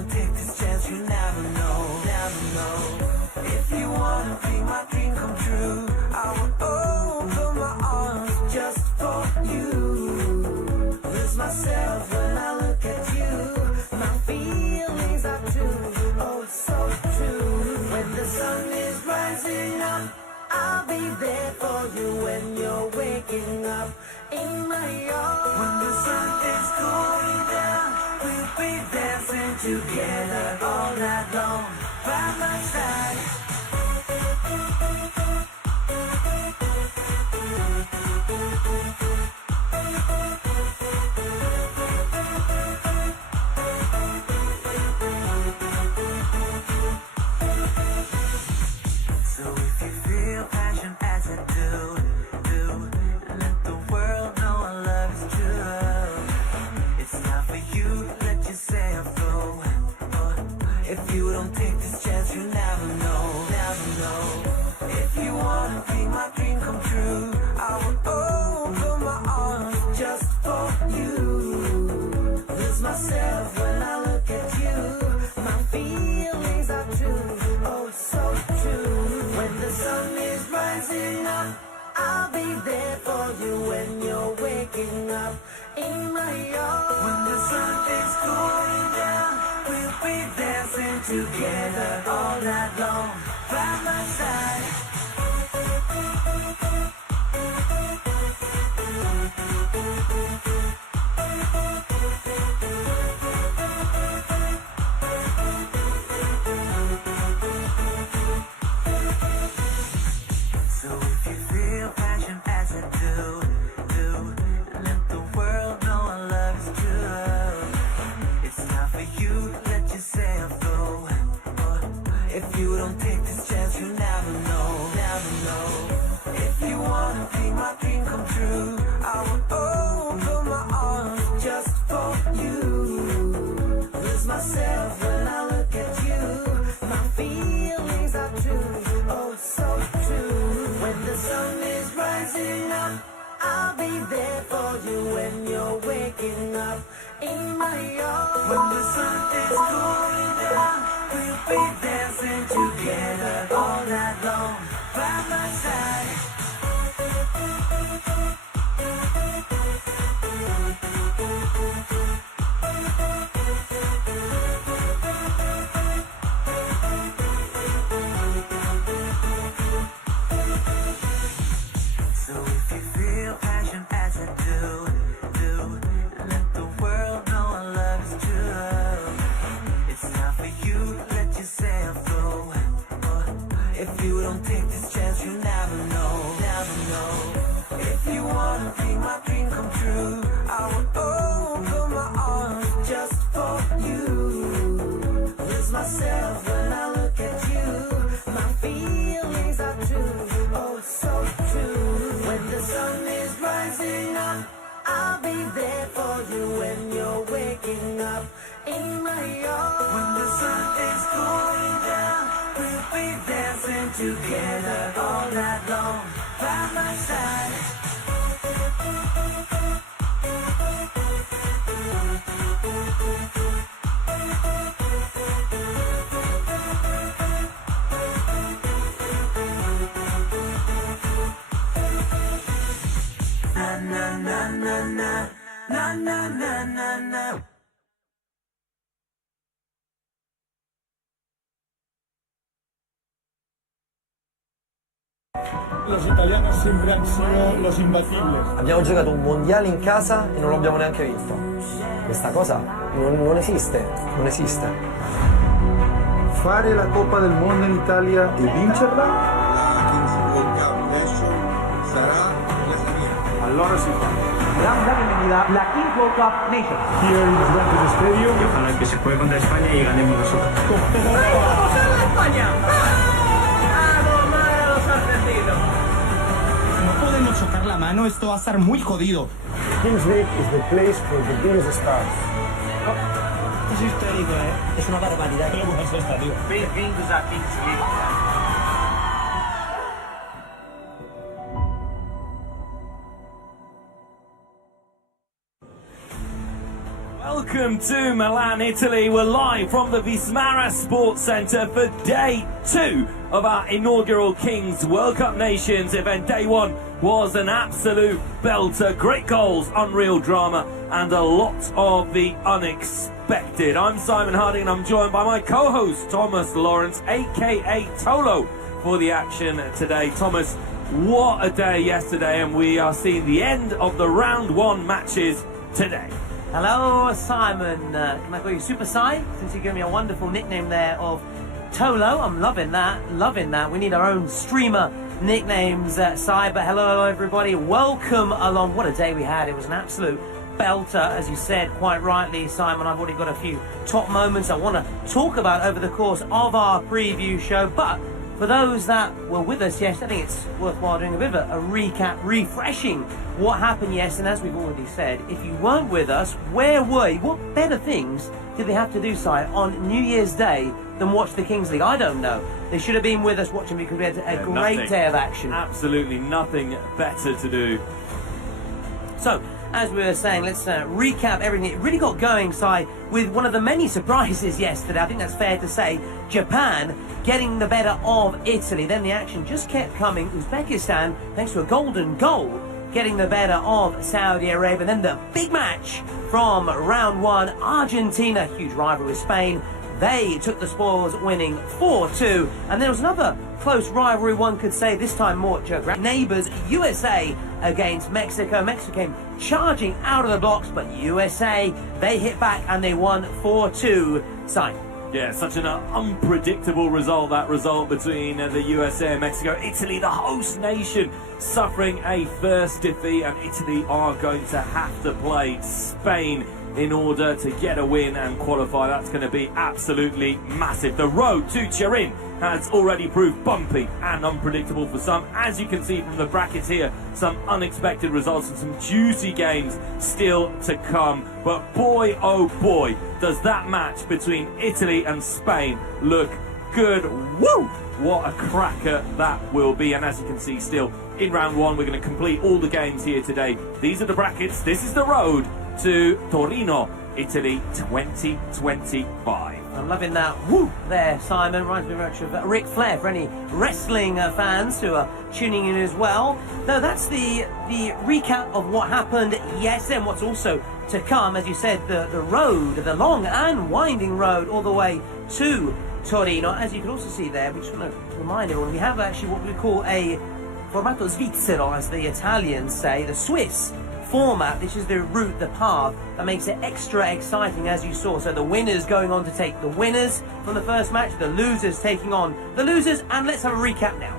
don't take this chance, you never know, never know. If you wanna be my dream come true, I will open my arms just for you. Lose myself when I look at you. My feelings are true, oh so true. When the sun is rising up, I'll be there for you. When you're waking up in my arms, when the sun is going down, we'll be dancing together all night long by my side. So if you feel passion as I do, let the world know our love is true. It's not for you, let yourself go. If you don't take this chance, you never know, never know. If you wanna be my dream come true, I will open my arms just for you. Lose myself when I look at you. My feelings are true, oh so true. When the sun is rising up, I'll be there for you. When you're waking up in my arms, when the sun is going down, we'll be dancing together all night long by my side. So if you feel passion as I do, let the world know our love is true. It's not for you, let yourself go. If you don't take this chance, you never know, never know. If you wanna be my dream come true, I will open my arms just for you. Lose myself when I look at you. My feelings are true, oh so true. When the sun is rising up, I'll be there for you. When you're waking up in my arms, when the sun is going down, we'll be dancing together all night long by my side. So if you feel passion as I do, let the world know our love is true. It's not for you, let yourself go. If you don't take this chance, you never know, never know. If you wanna be my dream come true, I will open my arms just for you. Lose myself when I look at you. My feelings are true, oh so true. When the sun is rising up, I'll be there for you. When you're waking up in my arms, when the sun is going down, we'll be dancing together all night long by my side. Na na na na na na na na na. Los italianos siempre han sido los imbatibles. Abbiamo giocato un mondiale in casa e non l'abbiamo neanche visto. Questa cosa non esiste, non esiste. Fare la Coppa del Mondo in Italia e vincerla? Allora si fa. Damos la bienvenida a la Kings World Cup Nations. Here in the Wanted Stadium. Ojalá que se juegue contra España y ganemos nosotros. ¡Vamos a la España! ¡Vamos, madre, los argentinos! No podemos chocar la mano, esto va a estar muy jodido. Kings League is the place for the biggest stars. Es histórico, Es una barbaridad. ¿Qué le gusta esta, tío? Bem-vindos à Kings League. Well, welcome to Milan, Italy. We're live from the Vismara Sports Centre for day 2 of our inaugural Kings World Cup Nations event. Day 1 was an absolute belter, great goals, unreal drama, and a lot of the unexpected. I'm Simon Harding, and I'm joined by my co-host Thomas Lawrence, aka Tolo, for the action today. Thomas, what a day yesterday, and we are seeing the end of the round 1 matches today. Hello, Simon. Can I call you Super Si? Since you gave me a wonderful nickname there of Tolo. I'm loving that. We need our own streamer nicknames, Si. But hello, everybody. Welcome along. What a day we had. It was an absolute belter, as you said quite rightly, Simon. I've already got a few top moments I want to talk about over the course of our preview show. But for those that were with us yesterday, I think it's worthwhile doing a bit of a recap, refreshing what happened yesterday. And as we've already said, if you weren't with us, where were you? What better things did they have to do, Si, on New Year's Day than watch the Kings League? I don't know. They should have been with us watching because we had a great day of action. Absolutely nothing better to do. So, as we were saying, let's recap everything. It really got going, Si, with one of the many surprises yesterday. I think that's fair to say. Japan getting the better of Italy. Then the action just kept coming. Uzbekistan, thanks to a golden goal, getting the better of Saudi Arabia. Then the big match from round 1, Argentina, huge rival with Spain. They took the spoils, winning 4-2. And there was another close rivalry, one could say, this time more geographic. Neighbours, USA against Mexico. Mexico came charging out of the blocks, but USA, they hit back and they won 4-2. Si. Yeah, such an unpredictable result, that result between the USA and Mexico. Italy, the host nation, suffering a first defeat, and Italy are going to have to play Spain in order to get a win and qualify. That's going to be absolutely massive. The road to Turin has already proved bumpy and unpredictable for some. As you can see from the brackets here, some unexpected results and some juicy games still to come. But boy, oh boy, does that match between Italy and Spain look good. Woo! What a cracker that will be. And as you can see, still in round 1, we're going to complete all the games here today. These are the brackets. This is the road to Torino, Italy 2025. I'm loving that woo there, Simon. Reminds me very much of Ric Flair for any wrestling fans who are tuning in as well. No, that's the recap of what happened yesterday and what's also to come. As you said, the road, the long and winding road all the way to Torino. As you can also see there, we just want to remind everyone, we have actually what we call a formato svizzero, as the Italians say, the Swiss format. This is the route, the path that makes it extra exciting, as you saw. So the winners going on to take the winners from the first match, the losers taking on the losers. And let's have a recap now.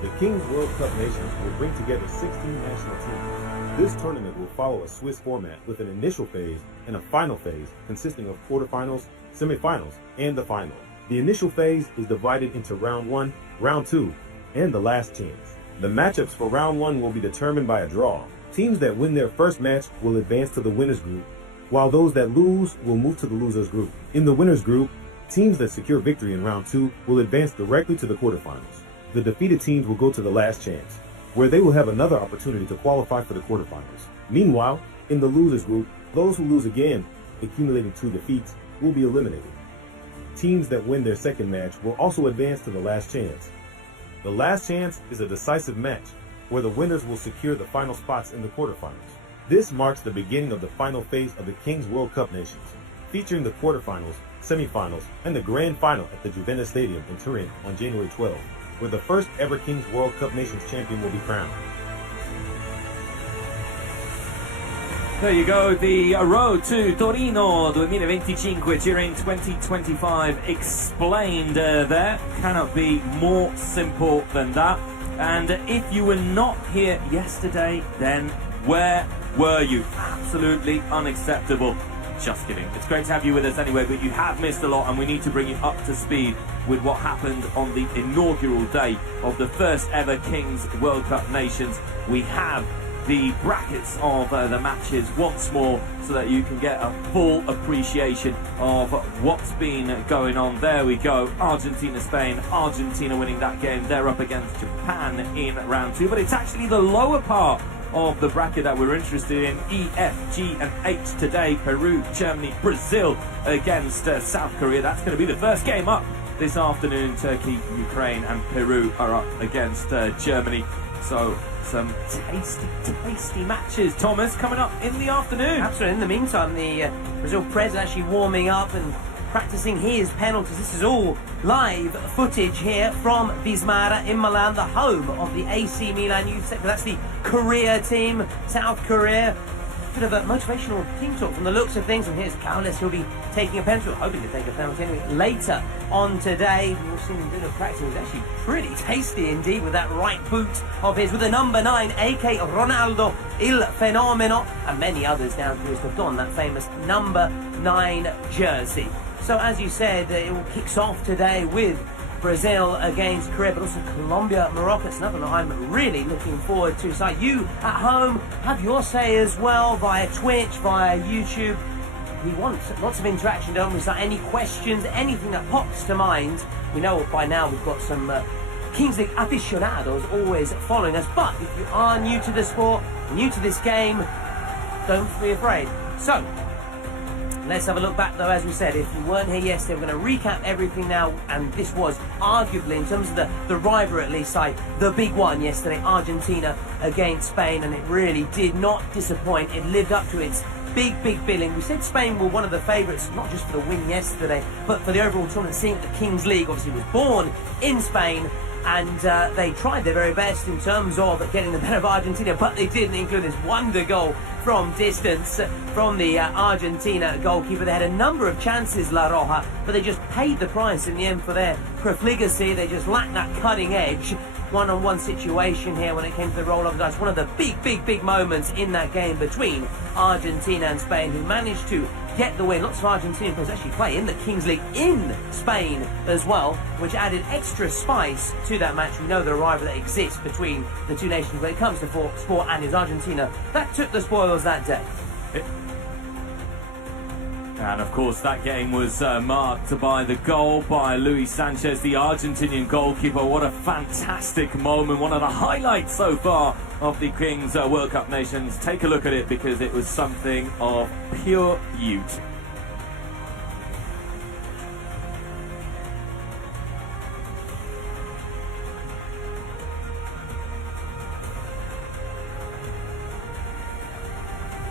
The Kings World Cup Nations will bring together 16 national teams. This tournament will follow a Swiss format with an initial phase and a final phase consisting of quarterfinals, semifinals, and the final. The initial phase is divided into round 1, round 2, and the last chance. The matchups for round 1 will be determined by a draw. Teams that win their first match will advance to the winners group, while those that lose will move to the losers group. In the winners group, teams that secure victory in round 2 will advance directly to the quarterfinals. The defeated teams will go to the last chance, where they will have another opportunity to qualify for the quarterfinals. Meanwhile, in the losers group, those who lose again, accumulating 2 defeats, will be eliminated. Teams that win their second match will also advance to the last chance. The last chance is a decisive match, where the winners will secure the final spots in the quarterfinals. This marks the beginning of the final phase of the Kings World Cup Nations, featuring the quarterfinals, semifinals, and the grand final at the Juventus Stadium in Turin on January 12, where the first ever Kings World Cup Nations champion will be crowned. There you go, the road to Torino 2025, Turin 2025 explained there. Cannot be more simple than that. And if you were not here yesterday, then where were you? Absolutely unacceptable. Just kidding. It's great to have you with us anyway, but you have missed a lot, and we need to bring you up to speed with what happened on the inaugural day of the first ever Kings World Cup Nations. We have the brackets of the matches once more so that you can get a full appreciation of what's been going on. There we go, Argentina-Spain, Argentina winning that game. They're up against Japan in round 2, but it's actually the lower part of the bracket that we're interested in. E, F, G and H today. Peru, Germany, Brazil against South Korea. That's going to be the first game up this afternoon. Turkey, Ukraine and Peru are up against Germany. So some tasty matches, Thomas, coming up in the afternoon. Absolutely. In the meantime, the Brazil president actually warming up and practicing his penalties. This is all live footage here from Wismara in Milan, the home of the AC Milan youth sector. That's the Korea team, South Korea. Bit of a motivational team talk from the looks of things. And here's Kaulis, he'll be taking a penalty, or hoping to take a penalty anyway, later on today. We've seen him doing a practice. It was actually pretty tasty indeed with that right boot of his, with the number 9, AK Ronaldo Il Fenomeno, and many others down to have donned that famous number 9 jersey. So as you said, it all kicks off today with Brazil against Korea, but also Colombia, Morocco. It's another one I'm really looking forward to. So you at home, have your say as well via Twitch, via YouTube. We want lots of interaction, don't we? So any questions, anything that pops to mind. We know by now we've got some Kings League aficionados always following us. But if you are new to the sport, new to this game, don't be afraid. So let's have a look back though. As we said, if you weren't here yesterday, we're going to recap everything now, and this was arguably, in terms of the rivalry at least, the big one yesterday, Argentina against Spain, and it really did not disappoint. It lived up to its big billing. We said Spain were one of the favourites, not just for the win yesterday, but for the overall tournament, seeing the Kings League obviously was born in Spain. And they tried their very best in terms of getting the better of Argentina, but they didn't, include this wonder goal from distance from the Argentina goalkeeper. They had a number of chances, La Roja, but they just paid the price in the end for their profligacy. They just lacked that cutting edge one-on-one situation here when it came to the roll of the dice. One of the big moments in that game between Argentina and Spain, who managed to get the win. Lots of Argentinian players actually play in the Kings League in Spain as well, which added extra spice to that match. We know the rivalry that exists between the two nations when it comes to sport, and is Argentina that took the spoils that day. And of course that game was marked by the goal by Luis Sanchez, the Argentinian goalkeeper. What a fantastic moment, one of the highlights so far of the Kings World Cup Nations. Take a look at it because it was something of pure beauty.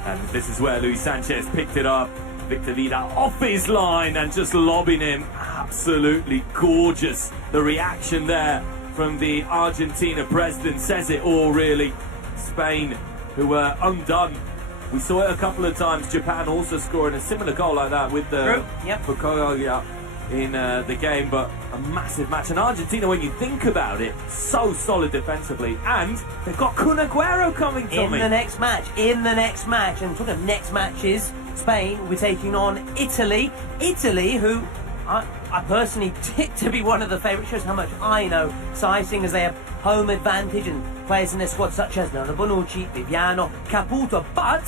And this is where Luis Sanchez picked it up. Victor Vida off his line and just lobbing him. Absolutely gorgeous. The reaction there from the Argentina president says it all, really. Spain, who were undone. We saw it a couple of times. Japan also scoring a similar goal like that with the Fukuoka in the game, but a massive match. And Argentina, when you think about it, so solid defensively, and they've got Kun Aguero coming, Tommy. In the next match. And talking of next matches, Spain will be taking on Italy. Italy, who I personally tick to be one of the favourites. Shows how much I know, seeing as they have home advantage and players in their squad such as Nando Bonucci, Viviano, Caputo, but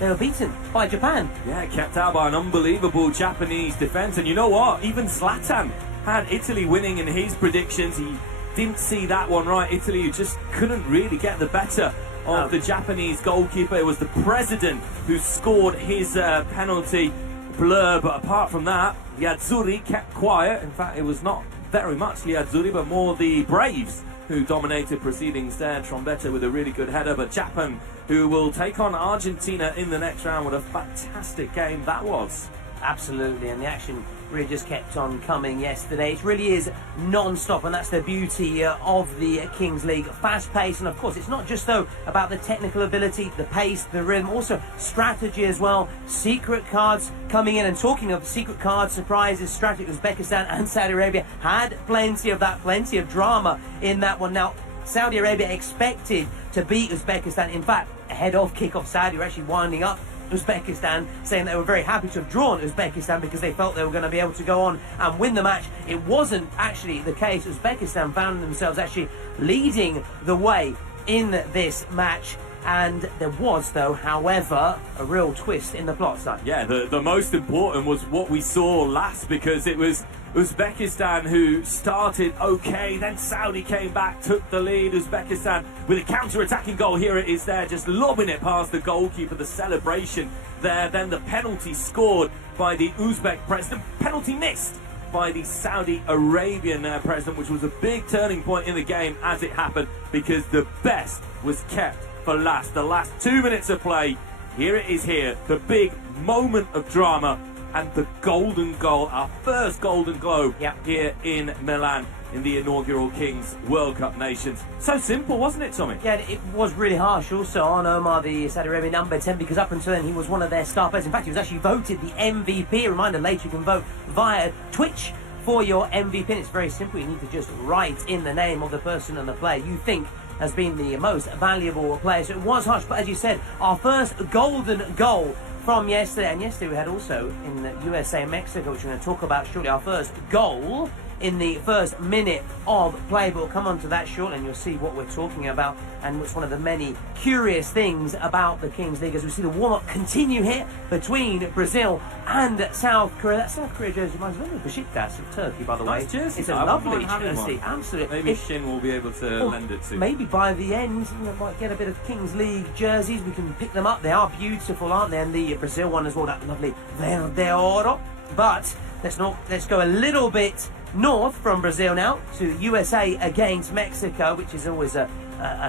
they were beaten by Japan. Yeah, kept out by an unbelievable Japanese defence. And you know what? Even Zlatan had Italy winning in his predictions. He didn't see that one right. Italy just couldn't really get the better of the Japanese goalkeeper. It was the president who scored his penalty blur, but apart from that, the Azzurri kept quiet. In fact, it was not very much the Azzurri, but more the Braves who dominated proceedings there. Trombetta with a really good header, but Japan, who will take on Argentina in the next round. What a fantastic game that was. Absolutely, and the action really just kept on coming yesterday. It really is non-stop, and that's the beauty of the Kings League. Fast-paced, and of course, it's not just though about the technical ability, the pace, the rhythm, also strategy as well. Secret cards coming in, and talking of secret cards, surprises, strategy. Uzbekistan and Saudi Arabia had plenty of that, plenty of drama in that one. Now, Saudi Arabia expected to beat Uzbekistan. In fact, ahead of kick-off, Saudi were actually winding up Uzbekistan, saying they were very happy to have drawn Uzbekistan because they felt they were going to be able to go on and win the match. It wasn't actually the case. Uzbekistan found themselves actually leading the way in this match. And there was, though, however, a real twist in the plot side. Yeah, the most important was what we saw last, because it was Uzbekistan who started okay, then Saudi came back, took the lead. Uzbekistan with a counter-attacking goal. Here it is there, just lobbing it past the goalkeeper, the celebration there. Then the penalty scored by the Uzbek president, penalty missed by the Saudi Arabian president, which was a big turning point in the game as it happened, because the best was kept for last. The last 2 minutes of play, here it is here, the big moment of drama and the golden goal, our first golden globe here in Milan in the inaugural Kings World Cup Nations. So simple, wasn't it, Tommy? Yeah, it was really harsh also on Omar, the Saudi Arabian number 10, because up until then he was one of their star players. In fact, he was actually voted the MVP. A reminder, later you can vote via Twitch for your MVP. And it's very simple. You need to just write in the name of the person and the player you think has been the most valuable player. So it was harsh, but as you said, our first golden goal from yesterday. And yesterday we had also in the USA and Mexico, which we're going to talk about shortly, our first goal in the first minute of play, but we'll come on to that shortly and you'll see what we're talking about, and it's one of the many curious things about the Kings League as we see the warm-up continue here between Brazil and South Korea. That South Korea jersey reminds me of Besiktas of Turkey, by the way. Nice jersey. It's a I wouldn't lovely mind having jersey, one. absolutely. Maybe Shin will be able to lend it to. Maybe by the end, you know, might get a bit of Kings League jerseys. We can pick them up. They are beautiful, aren't they? And the Brazil one as well, that lovely Verde Oro. But let's go a little bit north from Brazil now to USA against Mexico, which is always a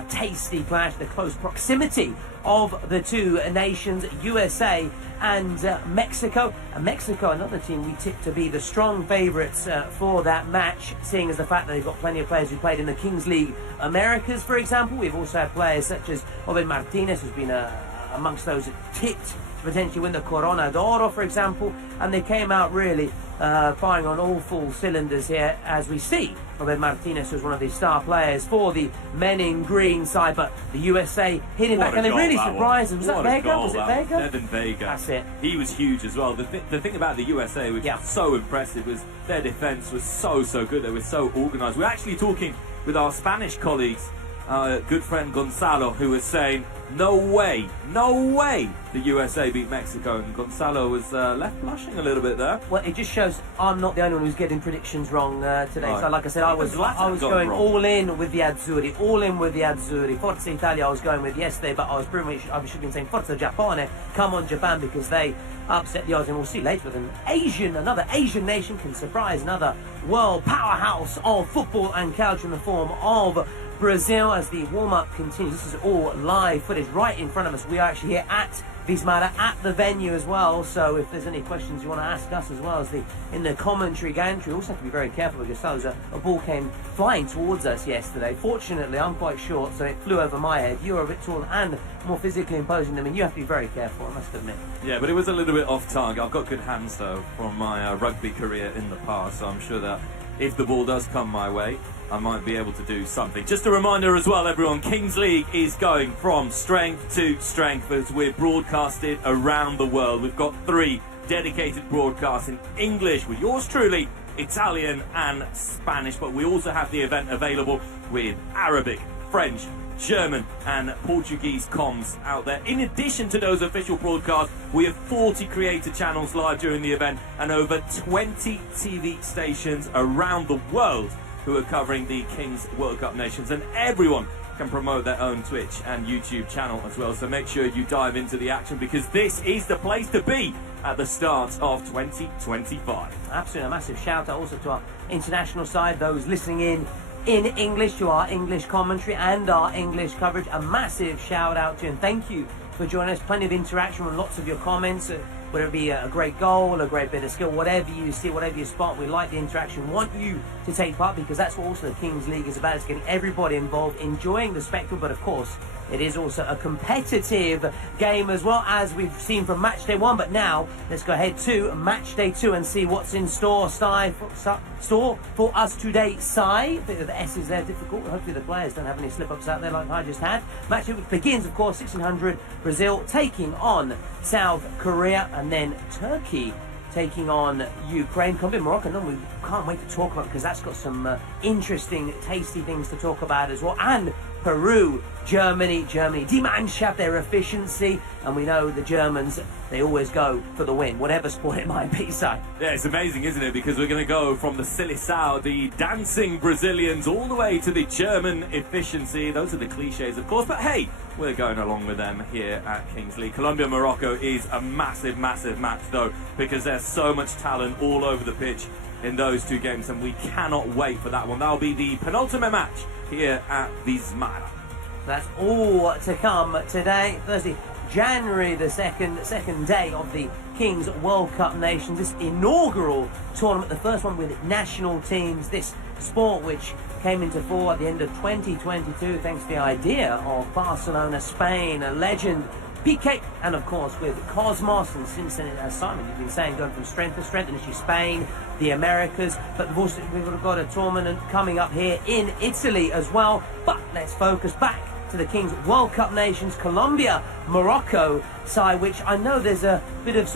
tasty clash, the close proximity of the two nations, USA and Mexico. And Mexico, another team we tip to be the strong favourites for that match, seeing as the fact that they've got plenty of players who played in the Kings League Americas, for example. We've also had players such as Obed Martinez, who's been amongst those tipped to potentially win the Corona d'Oro, for example, and they came out really firing on all full cylinders here, as we see Robert Martinez was one of the star players for the men in green side, but the USA hitting back and they really surprised them. Was that Vega? Was it Vega? Devin Vega. That's it. He was huge as well. The thing about the USA, which was so impressive, was their defence was so good. They were so organised. We're actually talking with our Spanish colleagues, our good friend Gonzalo, who was saying, no way the USA beat Mexico, and Gonzalo was left blushing a little bit there. Well, it just shows I'm not the only one who's getting predictions wrong today. Right. So like I said, I was going all in with the Azzurri. Forza Italia I was going with yesterday, but I should have been saying Forza Giappone, come on Japan, because they upset the odds, and we'll see later that another Asian nation can surprise another world powerhouse of football and culture in the form of Brazil as the warm-up continues. This is all live footage right in front of us. We are actually here at Vismara, at the venue as well, so if there's any questions you want to ask us as well as in the commentary gantry, you also have to be very careful, because a ball came flying towards us yesterday. Fortunately, I'm quite short, so it flew over my head. You're a bit tall and more physically imposing than me. You have to be very careful, I must admit. Yeah, but it was a little bit off target. I've got good hands, though, from my rugby career in the past, so I'm sure that if the ball does come my way, I might be able to do something. Just a reminder as well, everyone, Kings League is going from strength to strength as we're broadcasted around the world. We've got 3 dedicated broadcasts in English with yours truly, Italian and Spanish, but we also have the event available with Arabic, French, German and Portuguese comms out there. In addition to those official broadcasts, we have 40 creator channels live during the event and over 20 TV stations around the world who are covering the Kings World Cup Nations, and everyone can promote their own Twitch and YouTube channel as well, so make sure you dive into the action, because this is the place to be at the start of 2025. Absolutely, a massive shout out also to our international side, those listening in English, to our English commentary and our English coverage. A massive shout out to you, and thank you for joining us. Plenty of interaction with lots of your comments, whether it be a great goal, a great bit of skill, whatever you see, whatever you spot. We like the interaction, want you to take part, because that's what also the Kings League is about. It's getting everybody involved, enjoying the spectacle, but of course it is also a competitive game as well, as we've seen from match day 1. But now let's go ahead to match day 2 and see what's in store for us today. The S is there difficult. Hopefully the players don't have any slip-ups out there like I just had. Match day begins, of course, 1600, Brazil taking on South Korea, and then Turkey taking on Ukraine. Colombia, Morocco, no, we can't wait to talk about, because that's got some interesting, tasty things to talk about as well. And Peru, Germany, Die Mannschaft, their efficiency, and we know the Germans, they always go for the win, whatever sport it might be, Si. Yeah, it's amazing, isn't it? Because we're going to go from the Seleção, the dancing Brazilians, all the way to the German efficiency. Those are the cliches, of course, but hey, we're going along with them here at Kings League. Colombia-Morocco is a massive, massive match, though, because there's so much talent all over the pitch in those two games, and we cannot wait for that one. That'll be the penultimate match here at Wismar. That's all to come today, Thursday, January the 2nd, second day of the Kings World Cup Nations, this inaugural tournament, the first one with national teams, this sport which came into form at the end of 2022 thanks to the idea of Barcelona, Spain, a legend, Piqué, and of course with Cosmos, and since then, as Simon, you've been saying, going from strength to strength, initially Spain, the Americas, but we've got a tournament coming up here in Italy as well. But let's focus back to the Kings World Cup Nations, Colombia, Morocco side, which I know there's a bit of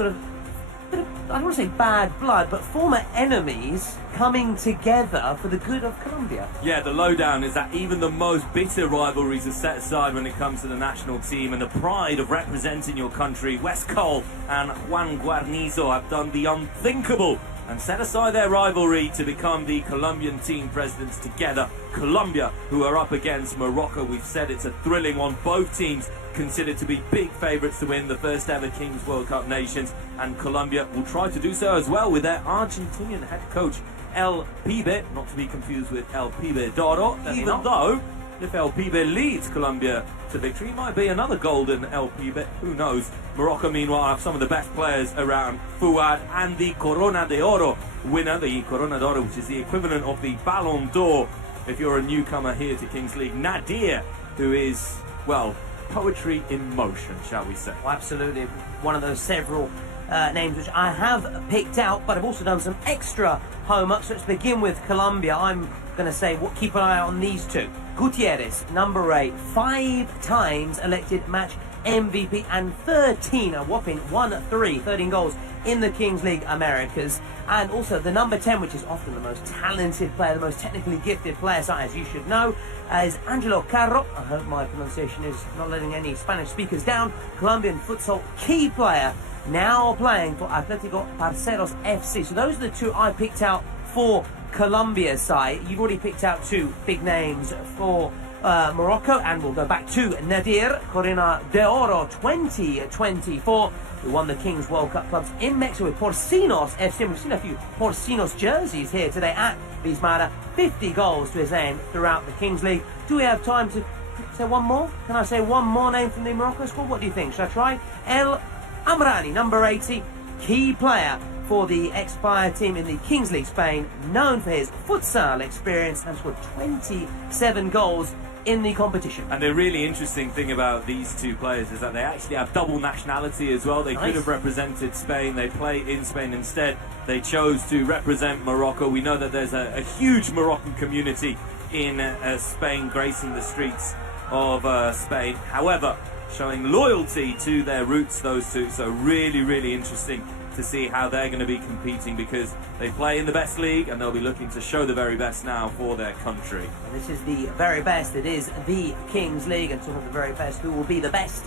I don't want to say bad blood, but former enemies coming together for the good of Colombia. Yeah, the lowdown is that even the most bitter rivalries are set aside when it comes to the national team and the pride of representing your country. Wes Cole and Juan Guarnizo have done the unthinkable and set aside their rivalry to become the Colombian team presidents together. Colombia, who are up against Morocco, we've said it's a thrilling one. Both teams considered to be big favourites to win the first ever Kings World Cup Nations, and Colombia will try to do so as well with their Argentinian head coach El Pibe, not to be confused with El Pibe Doro, even though if El Pibe leads Colombia to victory, it might be another golden El Pibe, who knows. Morocco, meanwhile, have some of the best players around. Fouad and the Corona de Oro winner, the Corona de Oro, which is the equivalent of the Ballon d'Or if you're a newcomer here to Kings League. Nadir, who is, well, poetry in motion, shall we say. Oh, absolutely. One of those several names which I have picked out, but I've also done some extra homework. So let's begin with Colombia. I'm going to say, keep an eye on these two. Gutierrez, number 8, 5 times elected match MVP, and 13 goals in the Kings League Americas. And also the number 10, which is often the most talented player, the most technically gifted player, as you should know, is Angelo Carro. I hope my pronunciation is not letting any Spanish speakers down. Colombian futsal key player, now playing for Atlético Parceros FC. So those are the two I picked out for Colombia's side. You've already picked out two big names for Morocco, and we'll go back to Nadir, Corona de Oro 2024, who won the Kings World Cup clubs in Mexico with Porcinos FC. We've seen a few Porcinos jerseys here today at Wismar. 50 goals to his name throughout the Kings League. Do we have time to say one more? Can I say one more name from the Morocco squad? What do you think? Should I try? El Amrani, number 80, key player for the Expire team in the Kings League Spain, known for his futsal experience, and scored 27 goals in the competition. And the really interesting thing about these two players is that they actually have double nationality as well. They could have represented Spain. They play in Spain instead. They chose to represent Morocco. We know that there's a huge Moroccan community in Spain, gracing the streets of Spain. However, showing loyalty to their roots, those two. So really, really interesting to see how they're going to be competing, because they play in the best league and they'll be looking to show the very best now for their country. And this is the very best. It is the Kings League, and some of the very best who will be the best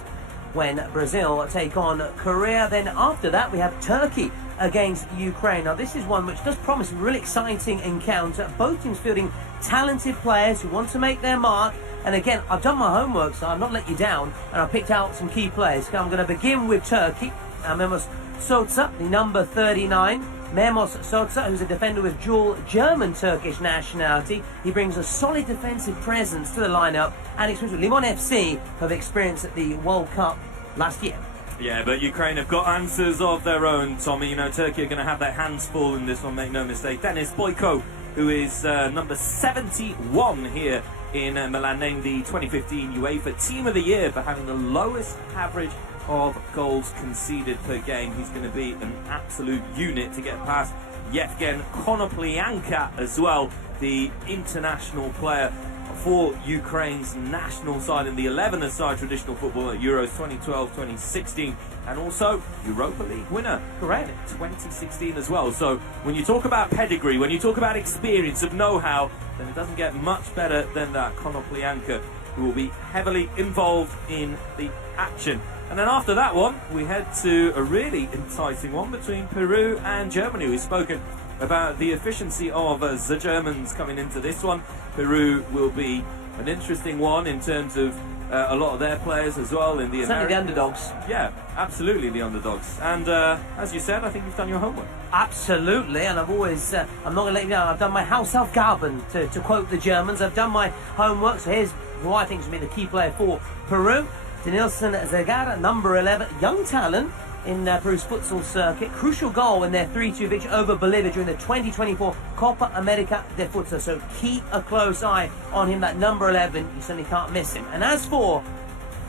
when Brazil take on Korea. Then after that we have Turkey against Ukraine. Now this is one which does promise a really exciting encounter. Both teams fielding talented players who want to make their mark. And again, I've done my homework, so I've not let you down, and I've picked out some key players. I'm going to begin with Turkey. Memos Sosa, the number 39. Memos Sosa, who's a defender with dual German-Turkish nationality. He brings a solid defensive presence to the lineup and experience with Limon FC, who have experienced at the World Cup last year. Yeah, but Ukraine have got answers of their own, Tommy. You know, Turkey are going to have their hands full in this one, make no mistake. Dennis Boyko, who is number 71 here in Milan, named the 2015 UEFA Team of the Year for having the lowest average of goals conceded per game. He's going to be an absolute unit to get past Yevgen Konoplyanka as well, the international player for Ukraine's national side in the 11-a-side traditional football at Euros 2012, 2016, and also Europa League winner, correct, 2016 as well. So when you talk about pedigree, when you talk about experience of know-how, then it doesn't get much better than that. Konoplyanka who will be heavily involved in the action. And then after that one, we head to a really enticing one between Peru and Germany. We've spoken about the efficiency of the Germans coming into this one. Peru will be an interesting one in terms of a lot of their players as well in the Certainly the underdogs. Yeah, absolutely the underdogs. And as you said, I think you've done your homework. Absolutely, and I've always, I'm not going to let you know, I've done my Hausaufgaben, to quote the Germans. I've done my homework, so here's who I think is going to be the key player for Peru. Denilson Zagara, number 11, young talent in Peru's futsal circuit. Crucial goal in their 3-2 victory over Bolivia during the 2024 Copa America de Futsal. So keep a close eye on him, that number 11. You certainly can't miss him. And as for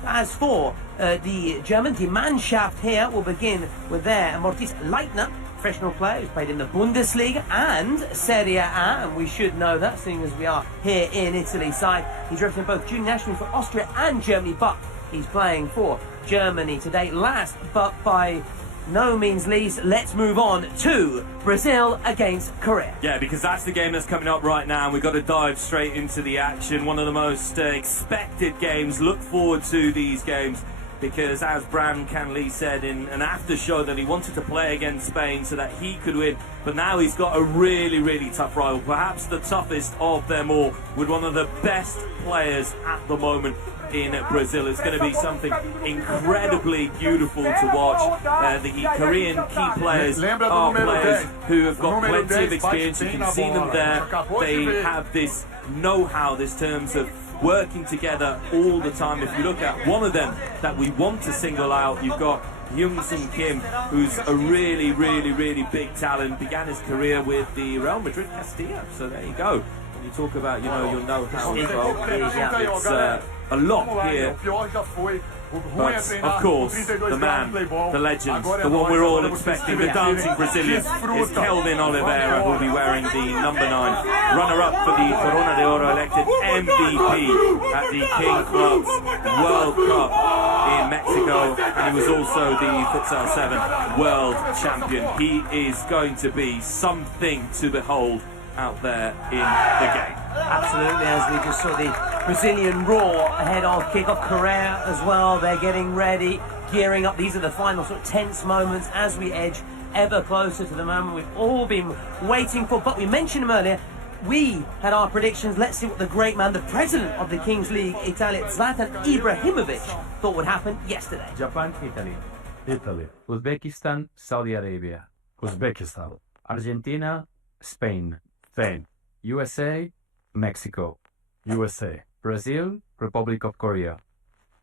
the German, die Mannschaft here will begin with their Mortis Leitner, professional player who's played in the Bundesliga and Serie A, and we should know that, seeing as we are here in Italy side. He's representing both junior nationally for Austria and Germany, but he's playing for Germany today. Last but by no means least, let's move on to Brazil against Korea. Yeah, because that's the game that's coming up right now, and we've got to dive straight into the action. One of the most expected games. Look forward to these games, because as Bram Canley said in an after show that he wanted to play against Spain so that he could win, but now he's got a really, really tough rival, perhaps the toughest of them all, with one of the best players at the moment in Brazil. It's going to be something incredibly beautiful to watch. The Korean key players are players who have got plenty of experience. You can see them there. They have this know-how, this terms of working together all the time. If you look at one of them that we want to single out, you've got Hyung-Sung Kim, who's a really, really, really big talent. Began his career with the Real Madrid Castilla. So there you go. When you talk about, you know, your know-how as well, it's a lot here. But of course, the man, the legend, the one we're all expecting, the dancing Brazilian, is Kelvin Oliveira, who will be wearing the number 9, runner-up for the Corona de Oro, elected MVP at the King Clubs World Cup in Mexico, and he was also the Futsal 7 World Champion. He is going to be something to behold out there in the game. Absolutely, as we just saw the Brazilian roar ahead of kick-off. Korea as well, they're getting ready, gearing up. These are the final sort of tense moments as we edge ever closer to the moment we've all been waiting for. But we mentioned him earlier, we had our predictions. Let's see what the great man, the president of the Kings League Italia, Zlatan Ibrahimovic, thought would happen yesterday. Japan, Italy, Uzbekistan, Saudi Arabia, Uzbekistan, Argentina, Spain, USA, Mexico, USA, Brazil, Republic of Korea,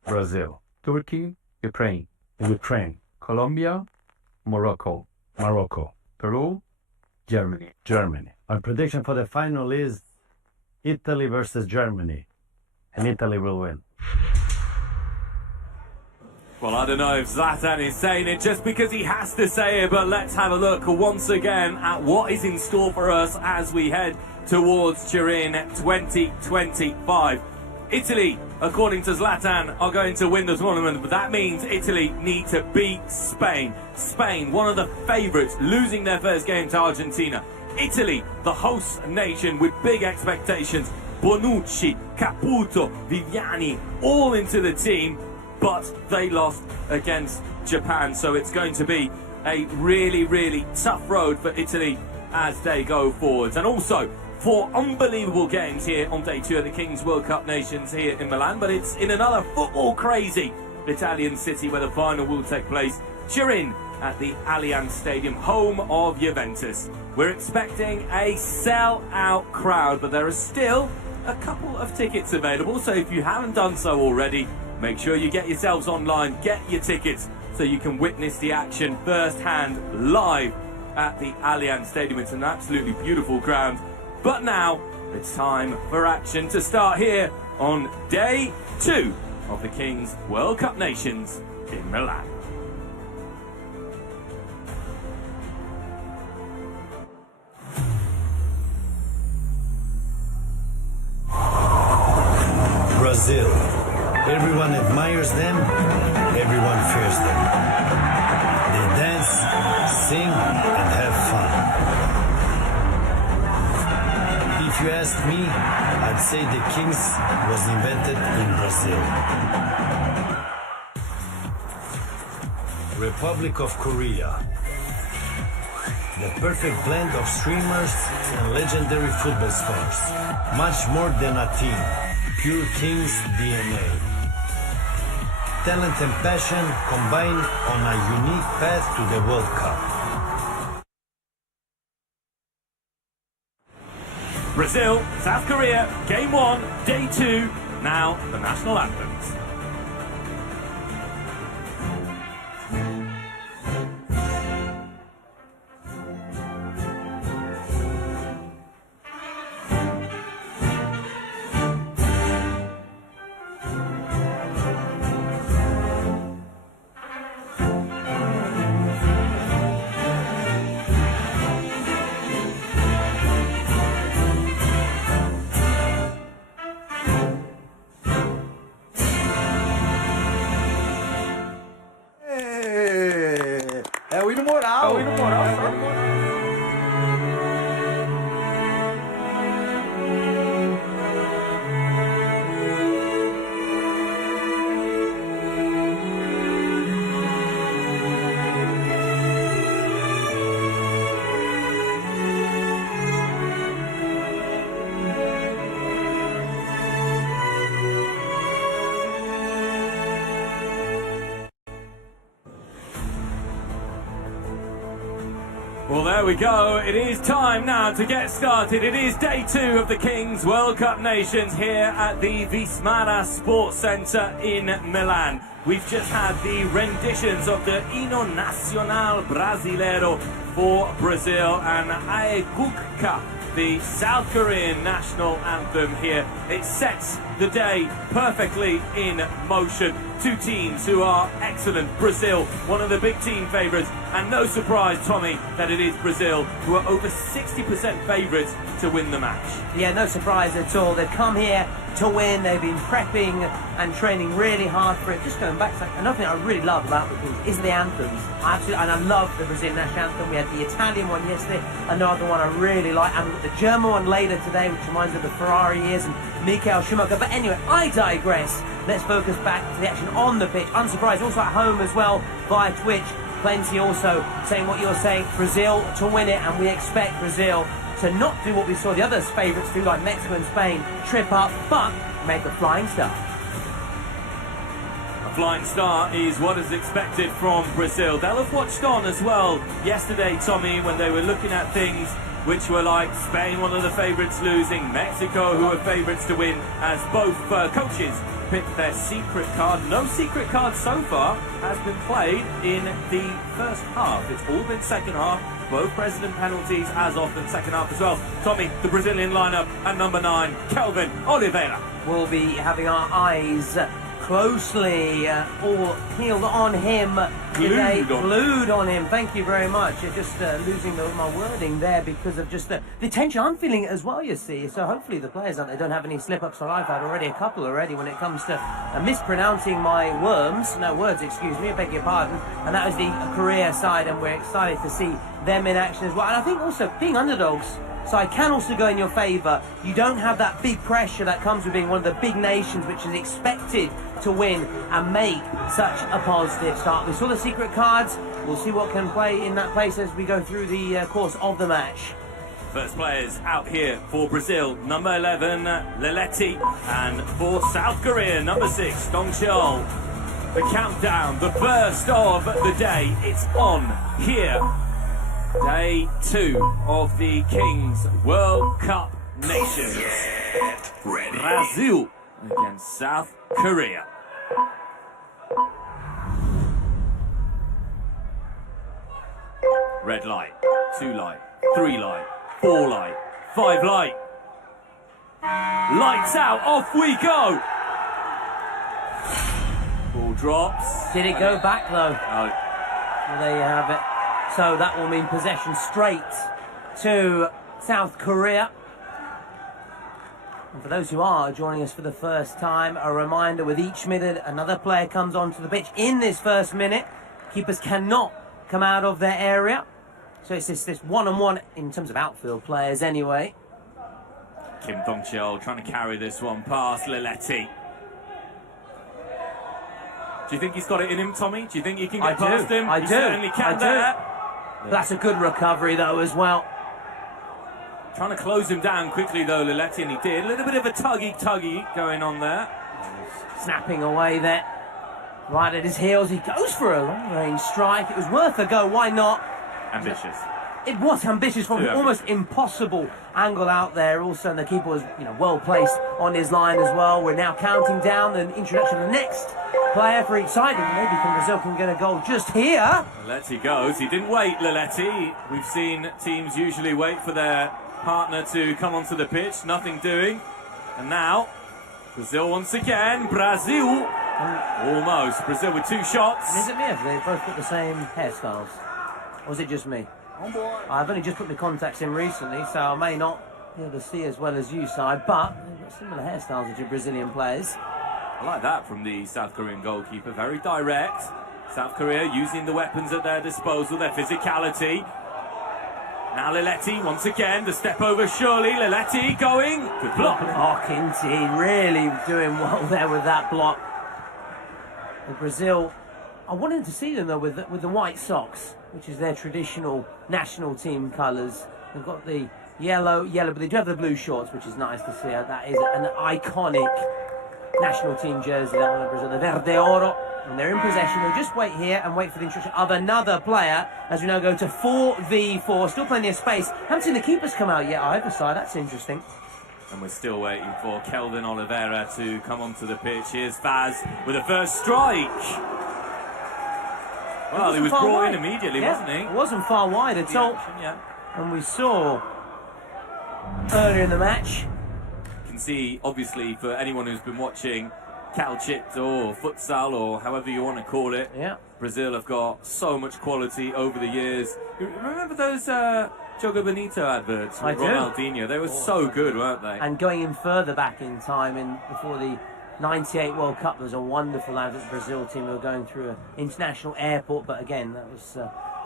Brazil, Turkey, Ukraine, Ukraine, Colombia, Morocco, Peru, Germany. Germany. Our prediction for the final is Italy versus Germany, and Italy will win. Well, I don't know if Zlatan is saying it just because he has to say it, but let's have a look once again at what is in store for us as we head towards Turin 2025. Italy, according to Zlatan, are going to win the tournament, but that means Italy need to beat Spain. Spain, one of the favourites, losing their first game to Argentina. Italy, the host nation with big expectations. Bonucci, Caputo, Viviani, all into the team, but they lost against Japan, so it's going to be a really, really tough road for Italy as they go forwards. And also, 4 unbelievable games here on day 2 of the Kings World Cup Nations here in Milan, but it's in another football-crazy Italian city where the final will take place, Turin, at the Allianz Stadium, home of Juventus. We're expecting a sell-out crowd, but there are still a couple of tickets available, so if you haven't done so already, make sure you get yourselves online, get your tickets, so you can witness the action firsthand, live at the Allianz Stadium. It's an absolutely beautiful ground. But now, it's time for action to start here on day 2 of the Kings World Cup Nations in Milan. Brazil. Everyone admires them, everyone fears them. They dance, sing, and have fun. If you ask me, I I'd say the Kings was invented in Brazil. Republic of Korea. The perfect blend of streamers and legendary football stars. Much more than a team. Pure Kings DNA. Talent and passion combined on a unique path to the World Cup. Brazil, South Korea, Game 1, Day 2, now the national anthems. É o hino moral. É o hino moral, só. Well, there we go. It is time now to get started. It is Day 2 of the Kings World Cup Nations here at the Vismara Sports Centre in Milan. We've just had the renditions of the Hino Nacional Brasileiro for Brazil and Aegukka, the South Korean national anthem here. It sets the day perfectly in motion. Two teams who are excellent. Brazil, one of the big team favourites, and no surprise, Tommy, that it is Brazil who are over 60% favourites to win the match. Yeah, no surprise at all. They've come here to win. They've been prepping and training really hard for it. Just going back to another thing I really love about the Kings is the anthems. And I love the Brazilian national anthem. We had the Italian one yesterday, another one I really like, and the German one later today, which reminds me of the Ferrari years and Michael Schumacher. But anyway, I digress. Let's focus back to the action on the pitch. Unsurprised, also at home as well via Twitch. Plenty also saying what you're saying, Brazil to win it, and we expect Brazil to not do what we saw the other favourites do, like Mexico and Spain, trip up, but make a flying start. A flying start is what is expected from Brazil. They'll have watched on as well yesterday, Tommy, when they were looking at things which were like Spain, one of the favourites losing, Mexico, who are favourites to win, as both coaches picked their secret card. No secret card so far has been played in the first half. It's all been second half. Both president penalties as often second half as well. Tommy, the Brazilian lineup at number 9, Kelvin Oliveira. We'll be having our eyes closely all peeled on him today. Glued on him. Thank you very much. You're just losing my wording there because of just the tension I'm feeling as well, you see. So hopefully the players they don't have any slip-ups. So I've had already a couple already when it comes to mispronouncing my words, excuse me, I beg your pardon. And that was the Korea side, and we're excited to see them in action as well. And I think also being underdogs, so I can also go in your favour. You don't have that big pressure that comes with being one of the big nations, which is expected to win and make such a positive start. We saw the secret cards. We'll see what can play in that place as we go through the course of the match. First players out here for Brazil, number 11, Leletti, and for South Korea, number 6, Dong Cheol. The countdown, the first of the day, it's on here. Day 2 of the Kings World Cup Nations. Brazil against South Korea. Red light, 2 light, 3 light, 4 light, 5 light. Lights out, off we go. Ball drops. Did it go back though? No. Well, there you have it. So that will mean possession straight to South Korea. And for those who are joining us for the first time, a reminder, with each minute another player comes onto the pitch. In this first minute, keepers cannot come out of their area. So it's this one-on-one in terms of outfield players anyway. Kim Dong-cheol trying to carry this one past Leletti. Do you think he's got it in him, Tommy? Do you think he can get past him? I He do. certainly can there. That's a good recovery, though, as well. Trying to close him down quickly, though, Leletti, and he did. A little bit of a tuggy going on there. Snapping away there. Right at his heels, he goes for a long-range strike. It was worth a go, why not? Ambitious. It was ambitious from Too an almost impossible angle out there. Also, and the keeper was, well placed on his line as well. We're now counting down the introduction of the next player for each side, and maybe Brazil can get a goal just here. Leletti goes. He didn't wait, Leletti. We've seen teams usually wait for their partner to come onto the pitch. Nothing doing. And now, Brazil once again. Brazil. Almost. Brazil with 2 shots. And is it me if they both got the same hairstyles? Or is it just me? I've only just put my contacts in recently, so I may not be able to see as well as you, Si, but they've got similar hairstyles to your Brazilian players. I like that from the South Korean goalkeeper. Very direct. South Korea using the weapons at their disposal, their physicality. Now Leletti once again, the step over surely. Leletti going. Good block. Indeed, really doing well there with that block. And Brazil, I wanted to see them though with the white socks, which is their traditional national team colours. They've got the yellow, but they do have the blue shorts, which is nice to see. That is an iconic national team jersey, that one of Brazil, the Verde Oro. And they're in possession. They'll just wait here and wait for the introduction of another player as we now go to 4v4. Still plenty of space. Haven't seen the keepers come out yet either side. That's interesting. And we're still waiting for Kelvin Oliveira to come onto the pitch. Here's Faz with a first strike. Well, he was brought in immediately, wasn't he? It wasn't far wide at all. Yeah. And we saw earlier in the match. You can see, obviously, for anyone who's been watching Calcetto or futsal or however you want to call it, Brazil have got so much quality over the years. Remember those Jogo Bonito adverts with Ronaldinho? They were so good, weren't they? And going in further back in time, before the 98 World Cup, there was a wonderful ad at the Brazil team who were going through an international airport, but again, that was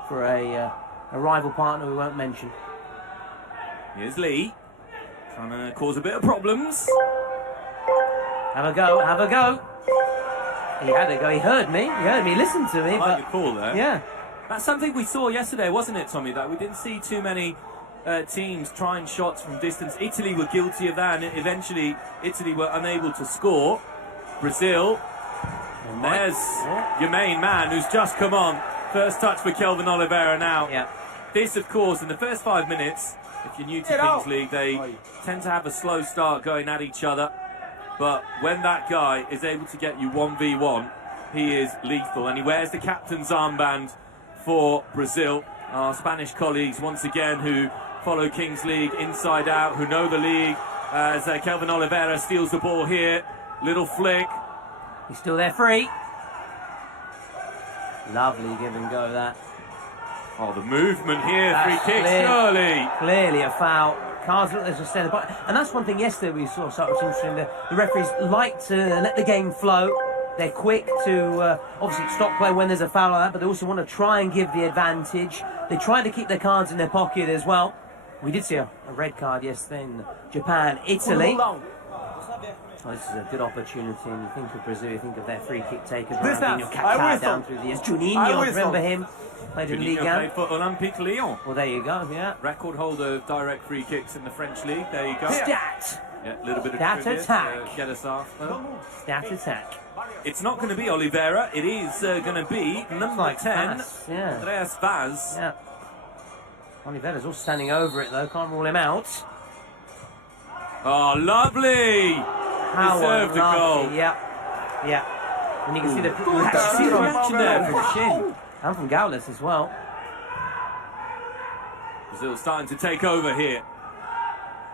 for a rival partner we won't mention. Here's Lee, trying to cause a bit of problems. Have a go, have a go. He had a go, he heard me, listened to me. I like the call there. Yeah. That's something we saw yesterday, wasn't it, Tommy? That we didn't see too many teams trying shots from distance. Italy were guilty of that, and eventually Italy were unable to score. Brazil, and there's your main man who's just come on. First touch for Kelvin Oliveira now. Yeah. This, of course, in the first 5 minutes, if you're new to Kings League, they tend to have a slow start going at each other. But when that guy is able to get you 1v1, he is lethal. And he wears the captain's armband for Brazil. Our Spanish colleagues, once again, who follow Kings League inside out, who know the league, as Kelvin Oliveira steals the ball here. Little flick. He's still there free. Lovely give and go that. Oh, the movement here, That's free kick, surely. Clearly a foul. Cards look as a centre back. And that's one thing yesterday we saw, so it was interesting. The referees like to let the game flow. They're quick to obviously stop play when there's a foul like that, but they also want to try and give the advantage. They try to keep their cards in their pocket as well. We did see a red card yesterday in Japan, Italy. Oh, this is a good opportunity. And you think of Brazil, you think of their free kick takers. Ronaldinho, Kaká down through the years. Juninho, remember him? Played in Ligue 1. Played for Olympique Lyon. Well, there you go, yeah. Record holder of direct free kicks in the French league. There you go. Stat! Yeah, a little bit of Stat trivia attack. to get us off. Stat attack. It's not going to be Oliveira. It is going to be number 10, Vaz, yeah. Andreas Vaz. Yeah. Oliveira's all standing over it, though. Can't rule him out. Oh, lovely! How Deserved a unlucky. goal. Yeah. Yeah. And you can see the see the reaction there from Shin. And from Gaules as well. Brazil starting to take over here.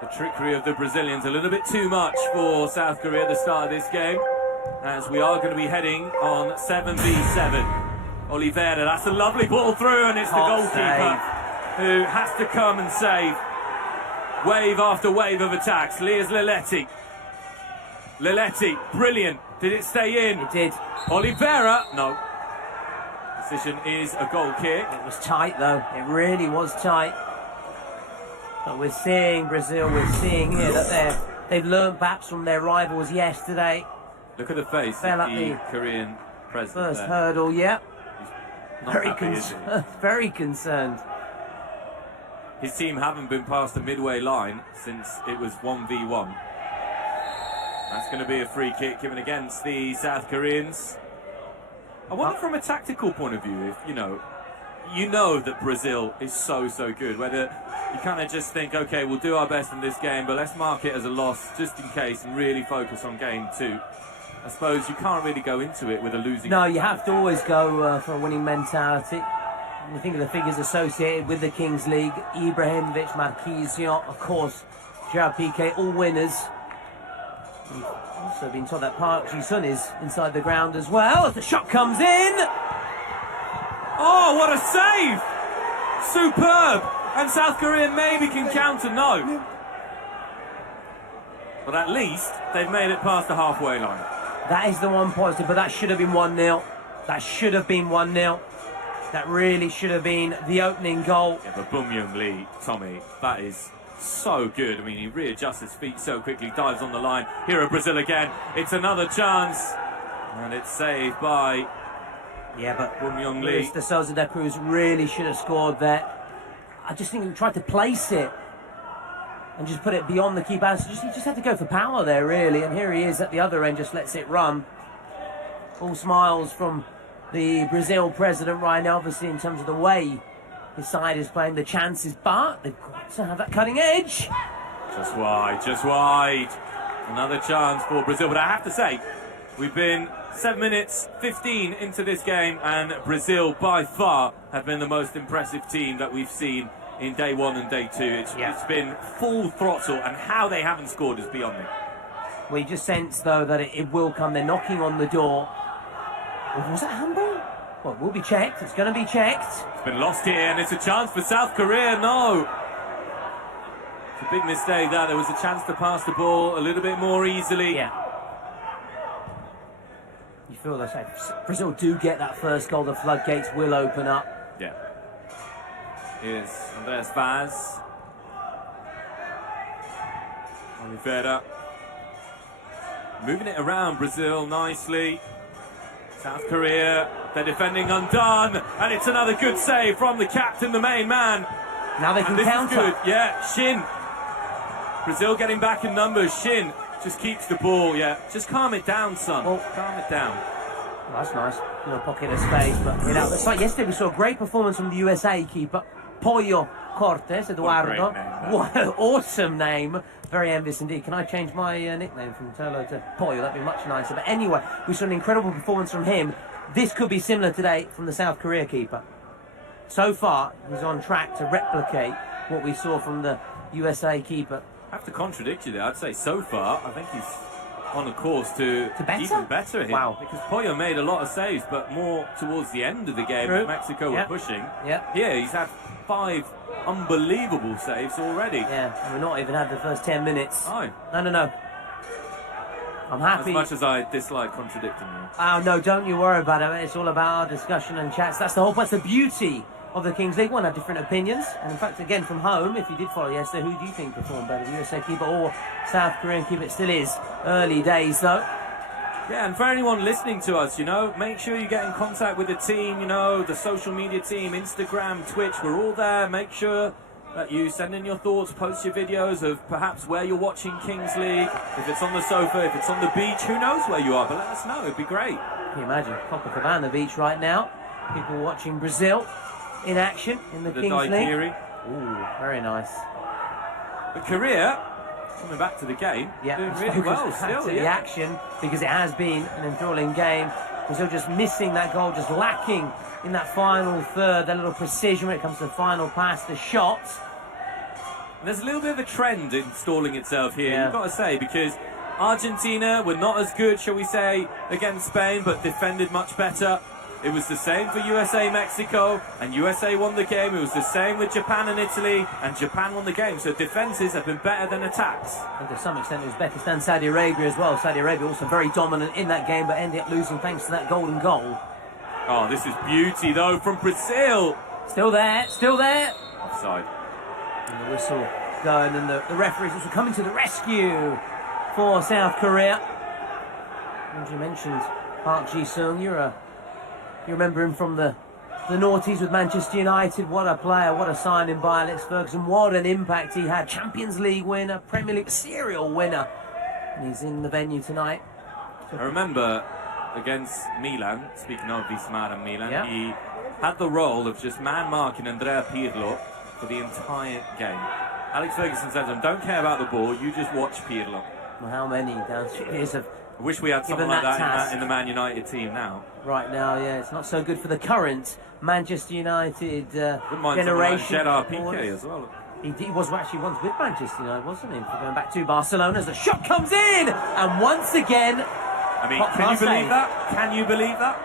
The trickery of the Brazilians a little bit too much for South Korea at the start of this game, as we are going to be heading on 7v7. Oliveira, that's a lovely ball through, and it's the goalkeeper who has to come and save. Wave after wave of attacks. Here's Leletti. Leletti, brilliant. Did it stay in? It did. Oliveira, no. Decision is a goal kick. It was tight, though. It really was tight. But we're seeing Brazil, we're seeing here that they've learned perhaps from their rivals yesterday. Look at the face Fell of at the the Korean president First there. hurdle, yeah. Not Very happy, is he? concerned. Very concerned. His team haven't been past the midway line since it was 1v1. That's going to be a free kick given against the South Koreans. I wonder from a tactical point of view, if you know that Brazil is so good, whether you kind of just think, okay, we'll do our best in this game, but let's mark it as a loss just in case and really focus on game 2. I suppose you can't really go into it with a losing. No, you have to always go for a winning mentality. You think of the figures associated with the Kings League: Ibrahimovic, Marquinhos, of course, Gerard Piqué, all winners. We've also been told that Park Ji-sun is inside the ground as well as the shot comes in. Oh, what a save! Superb! And South Korea maybe can counter, no. But at least they've made it past the halfway line. That is the one positive, but that should have been 1-0. That should have been 1-0. That really should have been the opening goal. Yeah, but Bum Young Lee, Tommy, that is so good. I mean, he readjusts his feet so quickly, dives on the line. Here at Brazil again. It's another chance. And it's saved by Bum Young Lee. Luis de Souza da Cruz really should have scored there. I just think he tried to place it and just put it beyond the keeper. So he just had to go for power there, really. And here he is at the other end, just lets it run. All smiles from the Brazil president right now, obviously, in terms of the way his side is playing, the chances, but they've got to have that cutting edge. Just wide. Another chance for Brazil. But I have to say, we've been 7 minutes 15 into this game, and Brazil by far have been the most impressive team that we've seen in day 1 and day 2. It's been full throttle, and how they haven't scored is beyond me. We just sense, though, that it will come. They're knocking on the door. Was that handball? Well, it will be checked. It's going to be checked. It's been lost here, and it's a chance for South Korea. No. It's a big mistake there. There was a chance to pass the ball a little bit more easily. Yeah. You feel that if Brazil do get that first goal, the floodgates will open up. Yeah. Here's Andreas Vaz. Oliveira. Moving it around, Brazil, nicely. South Korea, they're defending undone, and it's another good save from the captain, the main man. Now they can this counter. Is good. Yeah, Shin. Brazil getting back in numbers. Shin just keeps the ball. Yeah, just calm it down, son. Calm it down. Well, that's nice. Little pocket of space, but it's like yesterday we saw a great performance from the USA keeper, Pollo Cortes, Eduardo. What an awesome name. Very envious indeed. Can I change my nickname from Tolo to Pollo? That'd be much nicer. But anyway, we saw an incredible performance from him. This could be similar today from the South Korea keeper. So far, he's on track to replicate what we saw from the USA keeper. I have to contradict you there. I'd say so far, I think he's on a course to better? even better him. Wow. Because Pollo made a lot of saves, but more towards the end of the game when Mexico were pushing. Here, he's had 5 unbelievable saves already. Yeah, and we've not even had the first 10 minutes. No. No. I'm happy. As much as I dislike contradicting you. Oh, no, don't you worry about it. It's all about our discussion and chats. That's the whole point. That's the beauty of the Kings League. One have different opinions. And in fact, again, from home, if you did follow yesterday, who do you think performed better, the USA keeper or South Korean keeper? It still is early days, though. Yeah, and for anyone listening to us, make sure you get in contact with the team, the social media team, Instagram, Twitch, we're all there. Make sure that you send in your thoughts, post your videos of perhaps where you're watching Kings League, if it's on the sofa, if it's on the beach, who knows where you are, but let us know, it'd be great. Can you imagine Copacabana Beach right now? People watching Brazil in action in the Kings League. Ooh, very nice. But Korea, coming back to the game, doing really well still. The action, because it has been an enthralling game. Brazil just missing that goal, just lacking in that final third, that little precision when it comes to the final pass, the shot. And there's a little bit of a trend installing itself here, Yeah. you've got to say, because Argentina were not as good, shall we say, against Spain, but defended much better. It was the same for USA, Mexico, and USA won the game. It was the same with Japan and Italy, and Japan won the game. So defences have been better than attacks. And to some extent it was better than Saudi Arabia as well. Saudi Arabia also very dominant in that game, but ended up losing thanks to that golden goal. Oh, this is beauty, though, from Brazil. Still there, still there. Offside. And the whistle going, and the referees also coming to the rescue for South Korea. And you mentioned Park Ji-sung. You remember him from the noughties with Manchester United. What a player, what a signing by Alex Ferguson. What an impact he had. Champions League winner, Premier League serial winner. And he's in the venue tonight. I remember against Milan, speaking of Wismar and Milan, Yeah. he had the role of just man-marking Andrea Pirlo for the entire game. Alex Ferguson said to him, don't care about the ball, you just watch Pirlo. Well, how many down years have I wish we had something given like that that task in the Man United team now. right now? Yeah, it's not so good for the current Manchester United Wouldn't mind generation. someone like Gerard supporters. Piqué as well. He was actually once with Manchester United, wasn't he? For going back to Barcelona as the shot comes in, and once again, I mean, Hot can you class believe save. that? Can you believe that?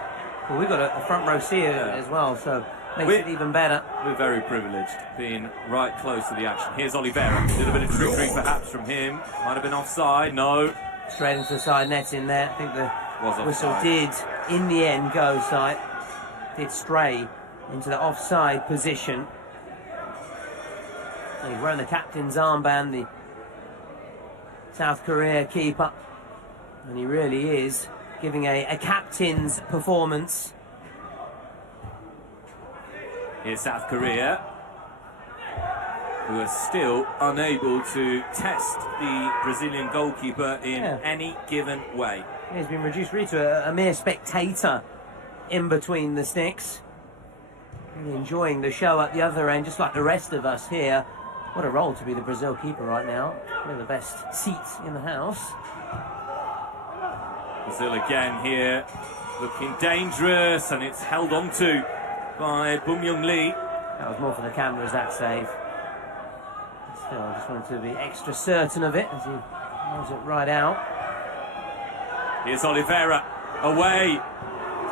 well, we've got a front row seat as well, so makes it even better. We're very privileged, being right close to the action. Here's Oliveira. A little bit of trickery perhaps from him. Might have been offside. No. Straight into the side net in there. I think the Was whistle offside. did, in the end, go side. Did stray into the offside position. And he's wearing the captain's armband, the South Korea keeper. And he really is giving a captain's performance. Here's South Korea, who are still unable to test the Brazilian goalkeeper in Yeah. any given way. He's been reduced really to a mere spectator in between the sticks. Really enjoying the show at the other end, just like the rest of us here. What a role to be the Brazil keeper right now. One of the best seats in the house. Brazil again here, looking dangerous, and it's held on to by Bum Young Lee. That was more for the cameras, that save. Still, I just wanted to be extra certain of it as he rolls it right out. Here's Oliveira, away.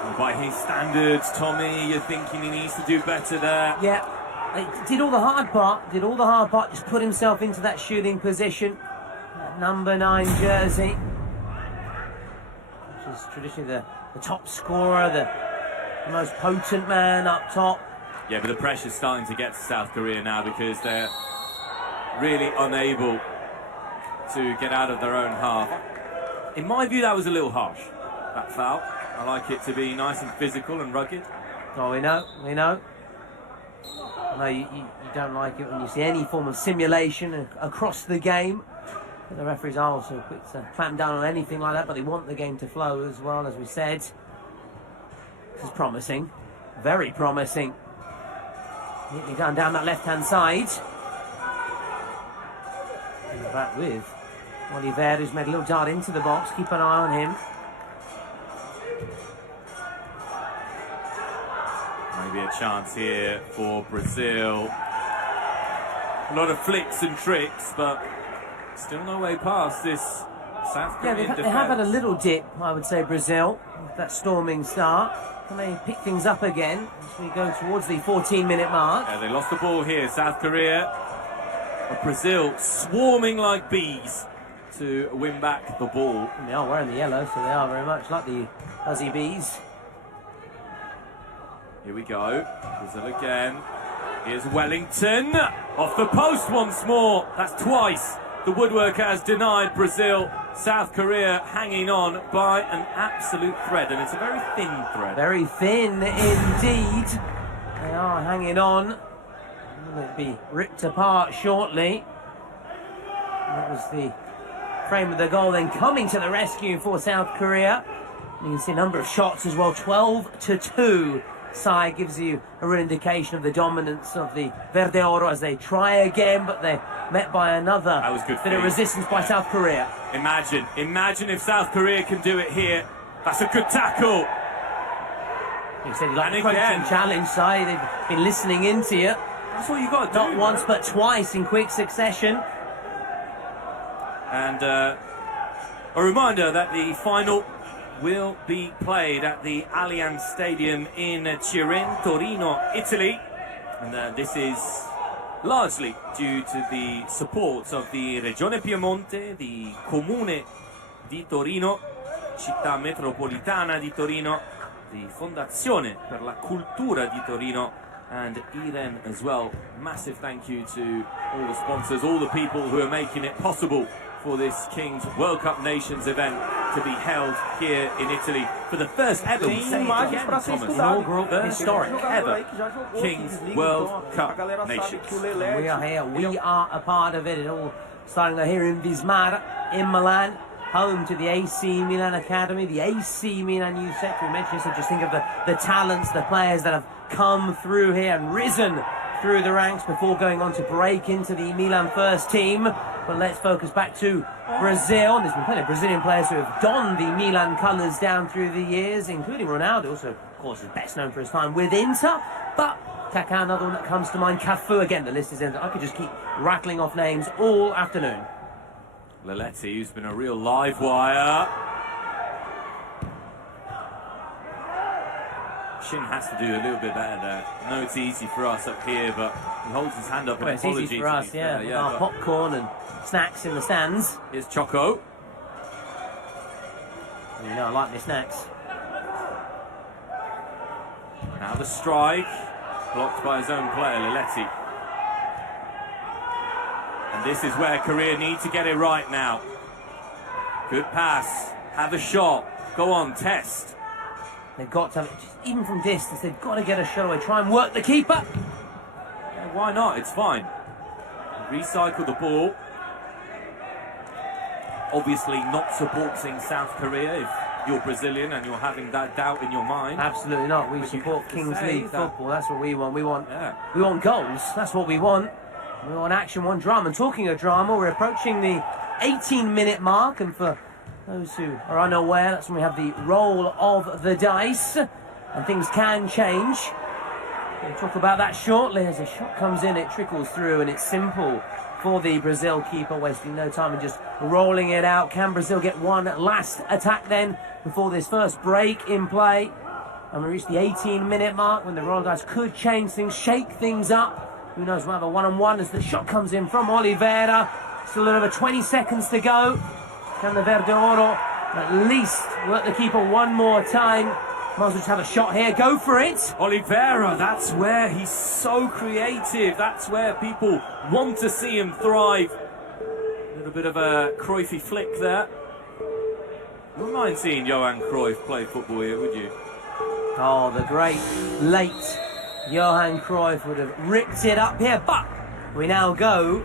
And by his standards, Tommy, you're thinking he needs to do better there. Yeah, he did all the hard part, just put himself into that shooting position. That number 9 jersey, which is traditionally the top scorer, the most potent man up top. Yeah, but the pressure's starting to get to South Korea now because they're really unable to get out of their own half. In my view, that was a little harsh, that foul. I like it to be nice and physical and rugged. Oh, we know. No, you don't like it when you see any form of simulation across the game. But the referees are also quick to clamp down on anything like that, but they want the game to flow as well, as we said. This is promising. Very promising. Neatly done down that left-hand side. And back with Oliveira, who's made a little dart into the box. Keep an eye on him. Maybe a chance here for Brazil. A lot of flicks and tricks, but still no way past this South Yeah, Korean defence. they have had a little dip, I would say, Brazil, with that storming start. Can they pick things up again as we go towards the 14-minute mark? Yeah, they lost the ball here, South Korea. But Brazil swarming like bees to win back the ball. And they are wearing the yellow, so they are very much like the Buzzy Bees. Here we go. Brazil again. Here's Wellington. Off the post once more. That's twice. The woodwork has denied Brazil. South Korea hanging on by an absolute thread, and it's a very thin thread. Very thin indeed. They are hanging on. Will it be ripped apart shortly? That was the frame of the goal, then coming to the rescue for South Korea. You can see a number of shots as well, 12-2. Side gives you a real indication of the dominance of the Verde Oro as they try again, but they're met by another That was good bit of feed. resistance by South Korea. Imagine if South Korea can do it here. That's a good tackle. You said you like And the coaching again. challenge, side. They've been listening into you. That's what you got to do. Not once, but twice in quick succession. And a reminder that the final will be played at the Allianz Stadium in Turin, Torino, Italy. And this is largely due to the support of the Regione Piemonte, the Comune di Torino, Città Metropolitana di Torino, the Fondazione per la Cultura di Torino, and Irene as well. Massive thank you to all the sponsors, all the people who are making it possible for this Kings World Cup Nations event to be held here in Italy for the first ever, inaugural, historic ever Kings World Cup Nations. We are here, we are a part of it. It all starting here in Vismara, in Milan, home to the AC Milan Academy, the AC Milan youth sector. We mentioned, so just think of the talents, the players that have come through here and risen through the ranks before going on to break into the Milan first team. But let's focus back to Brazil. There's been plenty of Brazilian players who have donned the Milan colours down through the years, including Ronaldo, also, of course, is best known for his time with Inter. But Kaká, another one that comes to mind. Cafu, again, the list is ended. I could just keep rattling off names all afternoon. Laletti, who's been a real live wire. Shin has to do a little bit better there. I know it's easy for us up here, but he holds his hand up. Well, it's easy for us, yeah. With our popcorn and snacks in the stands. Here's Choco. You know, I like my snacks. Now the strike, blocked by his own player, Laletti. And this is where Korea need to get it right now. Good pass, have a shot, go on, test. They've got to have it, just even from distance, they've got to get a shot away. Try and work the keeper. Yeah, why not? It's fine. Recycle the ball. Obviously not supporting South Korea if you're Brazilian and you're having that doubt in your mind. Absolutely not. We support Kings League football. That's what we want. We want goals. That's what we want. We want action, we want drama. And talking of drama, we're approaching the 18-minute mark, and for those who are unaware, that's when we have the roll of the dice, and things can change. We'll talk about that shortly. As a shot comes in, it trickles through, and it's simple for the Brazil keeper, wasting no time and just rolling it out. Can Brazil get one last attack then before this first break in play? And we reach the 18-minute mark when the roll of dice could change things, shake things up. Who knows, we'll have a one-on-one as the shot comes in from Oliveira. Still over 20 seconds to go. Can the Verde Oro at least work the keeper one more time? Might as well just have a shot here. Go for it. Oliveira, that's where he's so creative. That's where people want to see him thrive. A little bit of a Cruyffy flick there. You wouldn't mind seeing Johan Cruyff play football here, would you? Oh, the great late Johan Cruyff would have ripped it up here. But we now go,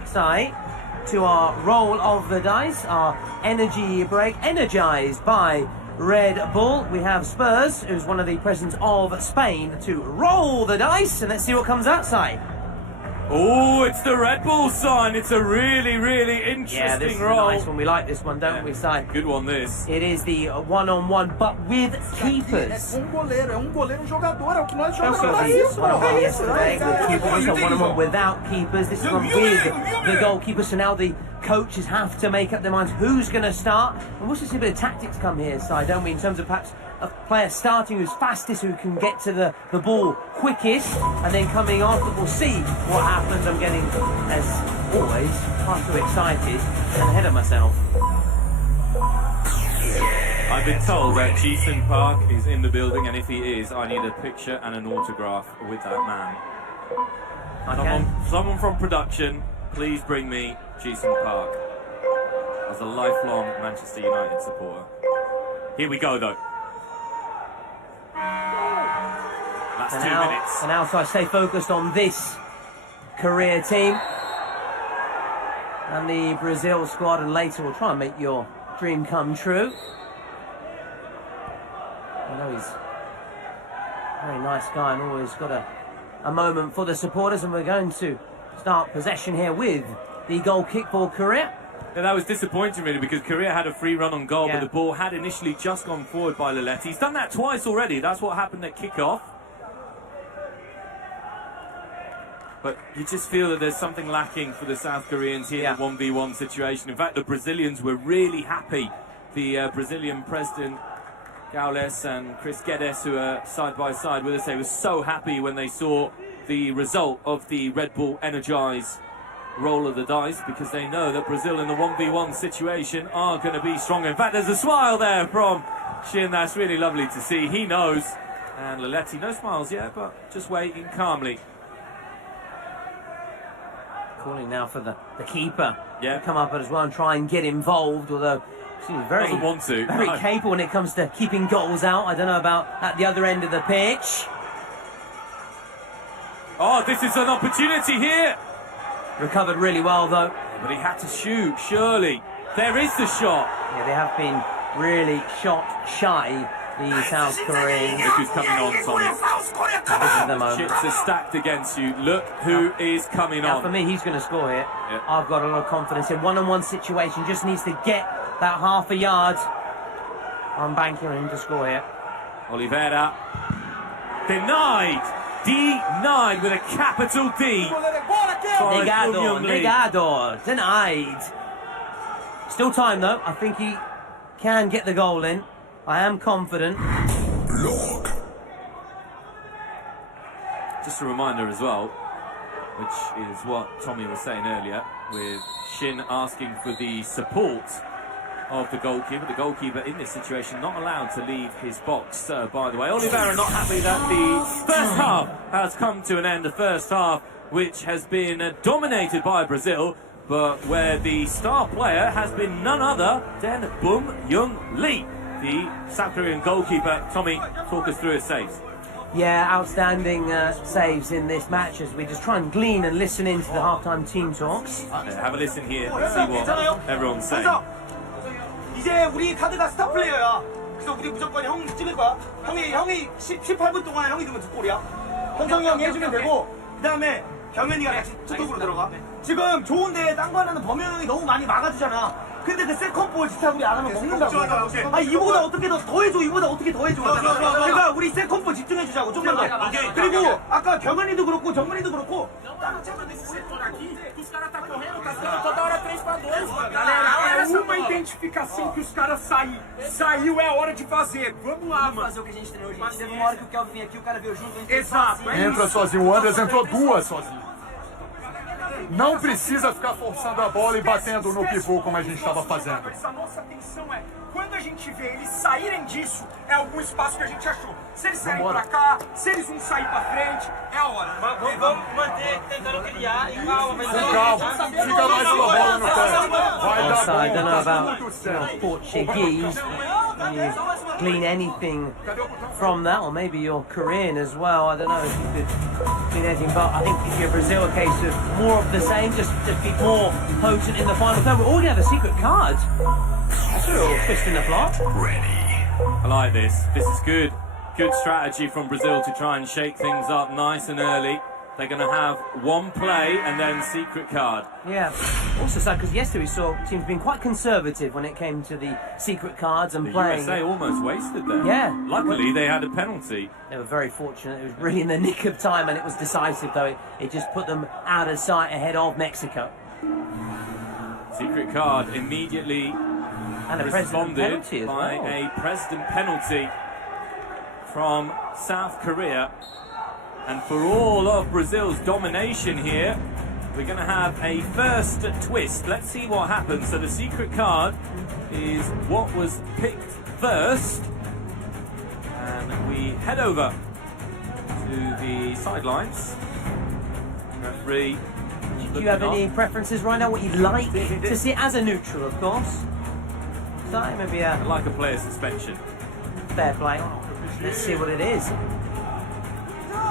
to our roll of the dice, our energy break, energised by Red Bull. We have Spurs, who's one of the presidents of Spain, to roll the dice, and let's see what comes outside. Oh, it's the Red Bull sign. It's a really, really interesting yeah, this is roll. a nice one. We like this one, don't we, Si? Good one, this. It is the one-on-one, but with keepers. Yesterday with keepers, one-on-one without keepers. This one with the goalkeeper. So now the coaches have to make up their minds who's going to start. And we'll see a bit of tactics come here, Si, don't we? In terms of perhaps a player starting who's fastest, who can get to the ball quickest, and then coming on. We'll see what happens. I'm getting, as always, far too excited and ahead of myself. I've been told that Jason Park is in the building, and if he is, I need a picture and an autograph with that man. Someone from production, please bring me Jason Park as a lifelong Manchester United supporter. Here we go, though. Last 2 minutes. And now, so I stay focused on this career team and the Brazil squad, and later we'll try and make your dream come true. I know he's a very nice guy and always got a moment for the supporters, and we're going to start possession here with the goal kick for Korea. Yeah, that was disappointing, really, because Korea had a free run on goal, but the ball had initially just gone forward by Laletti. He's done that twice already. That's what happened at kick-off. But you just feel that there's something lacking for the South Koreans here in the 1v1 situation. In fact, the Brazilians were really happy. The Brazilian president, Gaules, and Chris Guedes, who are side by side with us, they were so happy when they saw the result of the Red Bull Energize roll of the dice, because they know that Brazil in the 1v1 situation are going to be stronger. In fact, there's a smile there from Shin. That's really lovely to see. He knows And Laletti, no smiles yet, but just waiting calmly. Calling now for the keeper Yeah. to come up as well and try and get involved, although he seems very, Doesn't want to, very no. capable when it comes to keeping goals out. I don't know about at the other end of the pitch. Oh, this is an opportunity here. Recovered really well, though. But he had to shoot, surely. There is the shot. Yeah, they have been really shot shy, the South Koreans. Look who's coming on, Tommy. This is the moment. Chips are stacked against you. Look who is coming Now, on. for me, he's going to score here. Yeah. I've got a lot of confidence in one-on-one situation. Just needs to get that half a yard. I'm banking on him to score here. Oliveira. Denied. Denied with a capital D. By William Lee. Negado, denied. Still time though. I think he can get the goal in. I am confident. Just a reminder as well, which is what Tommy was saying earlier, with Shin asking for the support of the goalkeeper. The goalkeeper in this situation not allowed to leave his box. By the way, Oliveira not happy that the first half has come to an end. The first half, which has been dominated by Brazil, but where the star player has been none other than Boom Young Lee, the South Korean goalkeeper. Tommy, talk us through his saves. Yeah, outstanding saves in this match as we just try and glean and listen into the halftime team talks. Have a listen here and see what everyone's saying. 이제 우리 카드가 스타 플레이어야. 그래서 우리 무조건 형 찍을 거야. 형이 18분 동안 형이 넣으면 두 골이야. 현성이 형이 해주면 되고 그다음에 경현이가 같이 투톱으로 들어가. 지금 좋은데 딴 거 하나는 범현 형이 너무 많이 막아주잖아. 근데 그 세컨볼 진짜 우리 안 하면 먹는다고. 아 이보다 어떻게 더 해줘. 이보다 어떻게 더 해줘. 그러니까 우리 세컨볼 집중해주자고 좀만 더. 그리고 아까 경현이도 그렇고 정근이도 그렇고. Toda hora 3-2, galera. É uma identificação que os caras saem. Saiu, é hora de fazer. Vamos lá, mano. fazer o que a gente treinou, gente. Teve uma hora que o Kelvin vinha aqui, o cara veio junto. Exato. Entra sozinho, o Andres entrou duas sozinho. Não precisa ficar forçando a bola e batendo no pivô como a gente estava fazendo. A nossa atenção é, quando a gente vê eles saírem disso, é algum espaço que a gente achou. Se eles saírem pra cá, se eles vão sair pra frente, é a hora. Vamos manter tentando criar e calma. Calma, fica mais com a bola no campo. Vai dar So I don't know bom, about tudo certo. Portuguese. Can you glean anything from that, or maybe you're Korean as well? I don't know if you could glean anything, but I think if you're Brazil, a case of more of the same, just be more potent in the final third. We're all going to have a secret card. That's a real twist in the plot. I like this. This is good. Good strategy from Brazil to try and shake things up nice and early. They're going to have one play and then secret card. Yeah. Also sad because yesterday we saw teams being quite conservative when it came to the secret cards and The playing. USA almost wasted there. Yeah. Luckily, they had a penalty. They were very fortunate. It was really in the nick of time and it was decisive, though. It just put them out of sight ahead of Mexico. Secret card immediately And a president responded penalty as by well. a president penalty from South Korea. And for all of Brazil's domination here, we're going to have a first twist. Let's see what happens. So the secret card is what was picked first. And we head over to the sidelines. Referee. Do you have any preferences right now? What you'd like to see as a neutral, of course? So maybe a Like a player suspension. fair play. Let's see what it is.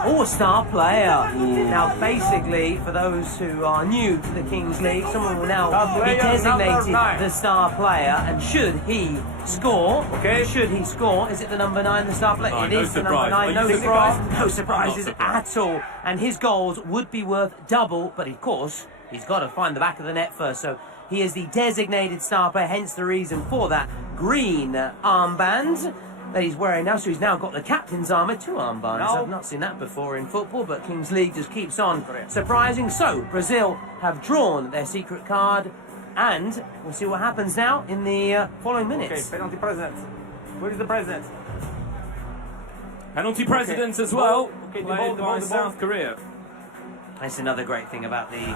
Oh, a star player. Now, basically, for those who are new to the Kings League, someone will now be designated the star player. And should he score, is it the number 9, the star player? It No is the surprise. number 9. Are No you surprise. surprised? No surprises I'm not at all. And his goals would be worth double, but of course, he's got to find the back of the net first. So he is the designated star player, hence the reason for that green armband that he's wearing now. So he's now got the captain's armour, 2 armbands. I've not seen that before in football, but Kings League just keeps on surprising. So Brazil have drawn their secret card, and we'll see what happens now in the following minutes. penalty president. Where is the president? Penalty presidents as well, Okay, the played ball, the by ball, the ball. South Korea. That's another great thing about the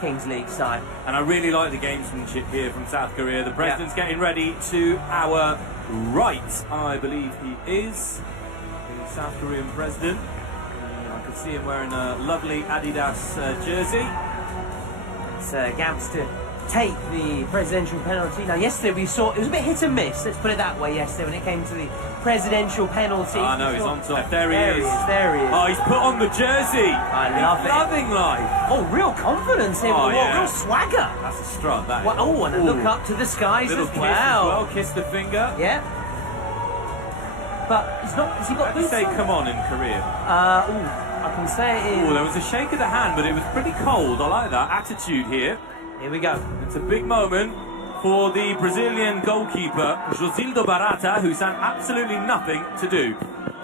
Kings League side. And I really like the gamesmanship here from South Korea. The president's getting ready to our right, I believe he is. South Korean president. I can see him wearing a lovely Adidas jersey. It's Gamps to take the presidential penalty. Now, yesterday we saw it was a bit hit and miss. Let's put it that way. Yesterday, when it came to the presidential penalty. Oh no, he's on top. There he is. There he is. Oh, he's put on the jersey. I love he's it. Loving life. Oh, real confidence here. Oh, yeah. Real swagger. That's a strut. That is. Well, oh, and a look up to the skies Little as kiss well. as well. Kiss the finger. Yeah. But he's not. Has he got How do you boots say on? "come on" in Korean? I can say it in. Oh, there was a shake of the hand, but it was pretty cold. I like that attitude here. Here we go. It's a big moment for the Brazilian goalkeeper, Josildo Barata, who's had absolutely nothing to do.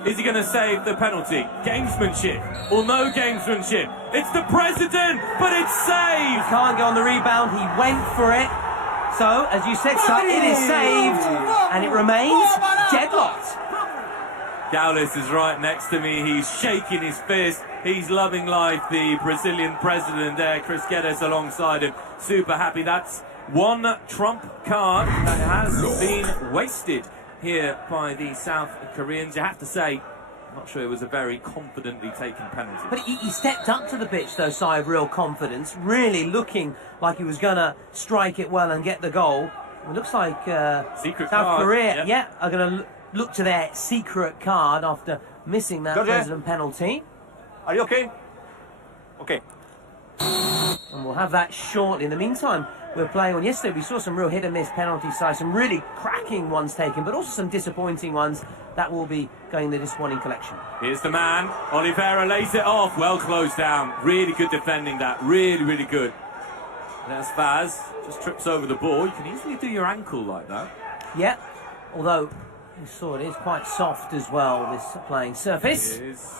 Is he going to save the penalty? Gamesmanship or no gamesmanship? It's the president, but it's saved! He can't go on the rebound. He went for it. So, as you said, Si, it is saved. And it remains deadlocked. Gaules is right next to me. He's shaking his fist. He's loving life. The Brazilian president there, Chris Guedes, alongside him. Super happy. That's one trump card that has been wasted here by the South Koreans. You have to say, I'm not sure it was a very confidently taken penalty. But he stepped up to the pitch, though, Si, of real confidence, really looking like he was going to strike it well and get the goal. It looks like Secret South card. Korea, Yep. are going to look to their secret card after missing that president penalty. Are you okay? Okay. And we'll have that shortly. In the meantime, we're playing on. Yesterday, we saw some real hit and miss penalty sides, some really cracking ones taken, but also some disappointing ones that will be going in the disappointing collection. Here's the man. Oliveira lays it off. Well closed down. Really good defending that. Really, really good. There's Vaz. Just trips over the ball. You can easily do your ankle like that. Yeah. Although, you saw it is quite soft as well, this playing surface. It is.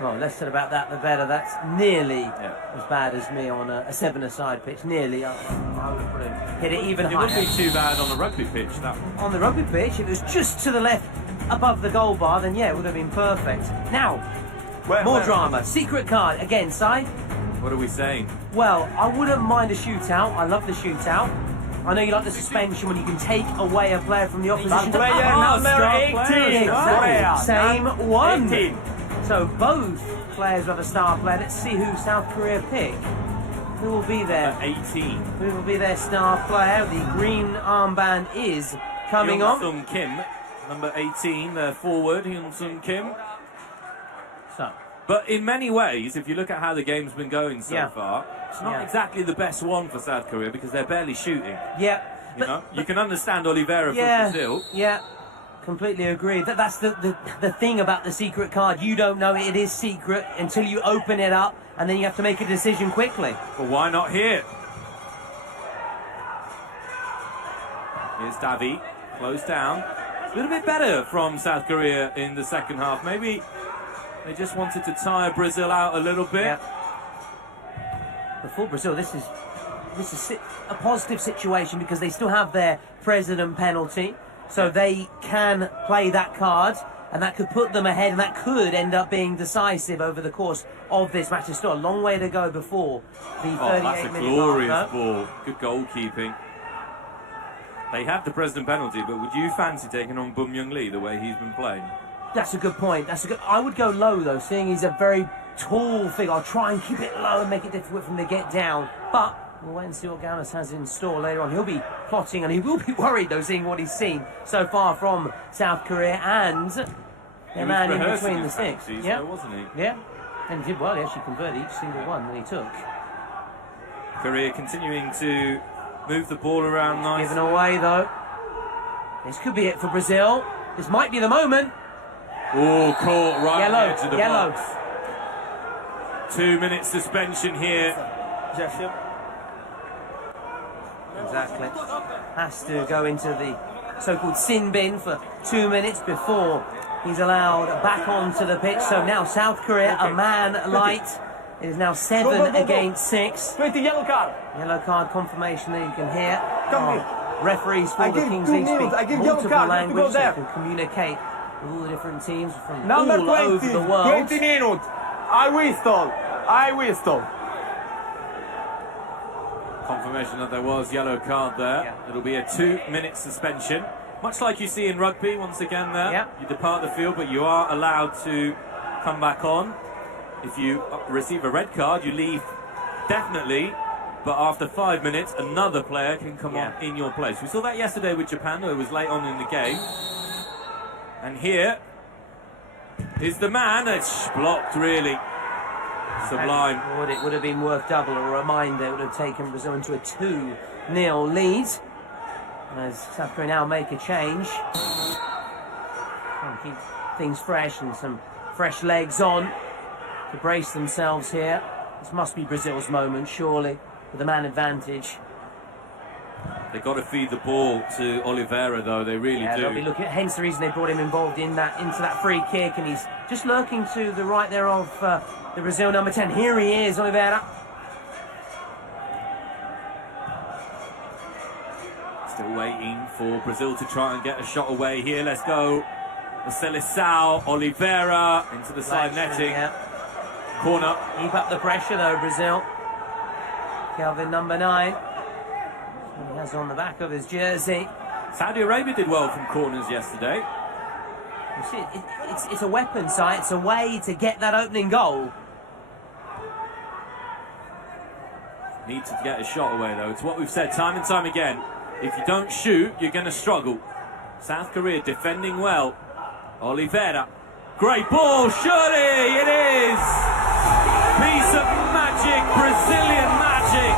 Well, less said about that, the better. That's nearly as bad as me on a 7-a-side pitch. Nearly. I would put hit it even higher. It wouldn't be too bad on a rugby pitch, that one. On the rugby pitch, if it was just to the left above the goal bar, then yeah, it would have been perfect. Now, more drama. Secret card. Again, Si. What are we saying? Well, I wouldn't mind a shootout. I love the shootout. I know you like the suspension when you can take away a player from the opposition. number 18. Exactly. Same one. 18. So both players have a star player. Let's see who South Korea pick. Who will be there? 18. Who will be their star player? The green armband is coming on. Hyun-sung Kim, number 18, their forward, Hyun-sung Kim. So, but in many ways, if you look at how the game's been going so far, it's not Yeah. exactly the best one for South Korea because they're barely shooting. yeah. You know, you can understand Oliveira from Brazil. Yeah. Completely agree. That's the thing about the secret card. You don't know it is secret until you open it up, and then you have to make a decision quickly. But why not here? Here's Davi, close down. A little bit better from South Korea in the second half. Maybe they just wanted to tire Brazil out a little bit. Yeah. But for Brazil, this is a positive situation because they still have their president penalty. So they can play that card, and that could put them ahead, and that could end up being decisive over the course of this match. There's still a long way to go before the 38-minute that's a mark. glorious ball. Good goalkeeping. They have the president penalty, but would you fancy taking on Bum Young Lee the way he's been playing? That's a good point. I would go low though, seeing he's a very tall figure. I'll try and keep it low and make it difficult for him to get down. But we'll wait and see what Gaules has in store later on. He'll be plotting and he will be worried though, seeing what he's seen so far from South Korea and the man in between the sticks. Yeah, wasn't he? Yeah, and he did well. He actually converted each single one that he took. Korea continuing to move the ball around nicely. Given away though. This could be it for Brazil. This might be the moment. Oh, caught right Yellow, on the edge of the yellow. box. 2-minute suspension here. Exactly. Has to go into the so-called sin bin for 2 minutes before he's allowed back onto the pitch. So now South Korea, a man light. It is now 7 against 6. 20 yellow card. Yellow card confirmation that you can hear. Referees for the Kings League speak multiple languages. They can communicate with all the different teams from Number all 20. over the world. 20 minutes. I whistle. Confirmation that there was yellow card there. Yeah. It'll be a 2-minute suspension. Much like you see in rugby, once again there, Yep. you depart the field, but you are allowed to come back on. If you receive a red card, you leave definitely, but after 5 minutes, another player can come on in your place. We saw that yesterday with Japan, though it was late on in the game. And here is the man that's blocked, really. Sublime. It would have been worth double. A reminder, it would have taken Brazil into a 2-0 lead. As South Korea now make a change. And keep things fresh and some fresh legs on to brace themselves here. This must be Brazil's moment, surely, with the man advantage. They've got to feed the ball to Oliveira, though. They really do. They'll be looking. Hence the reason they brought him involved in that into that free kick, and he's just lurking to the right there of the Brazil number 10. Here he is, Oliveira. Still waiting for Brazil to try and get a shot away here. Let's go. The Seleção, Oliveira into the side netting. Corner. Keep up the pressure though, Brazil. Kelvin number 9. He has on the back of his jersey. Saudi Arabia did well from corners yesterday. You see, it's a weapon, Si. It's a way to get that opening goal. Need to get a shot away, though. It's what we've said time and time again. If you don't shoot, you're going to struggle. South Korea defending well. Oliveira. Great ball, surely it is! Piece of magic, Brazilian magic.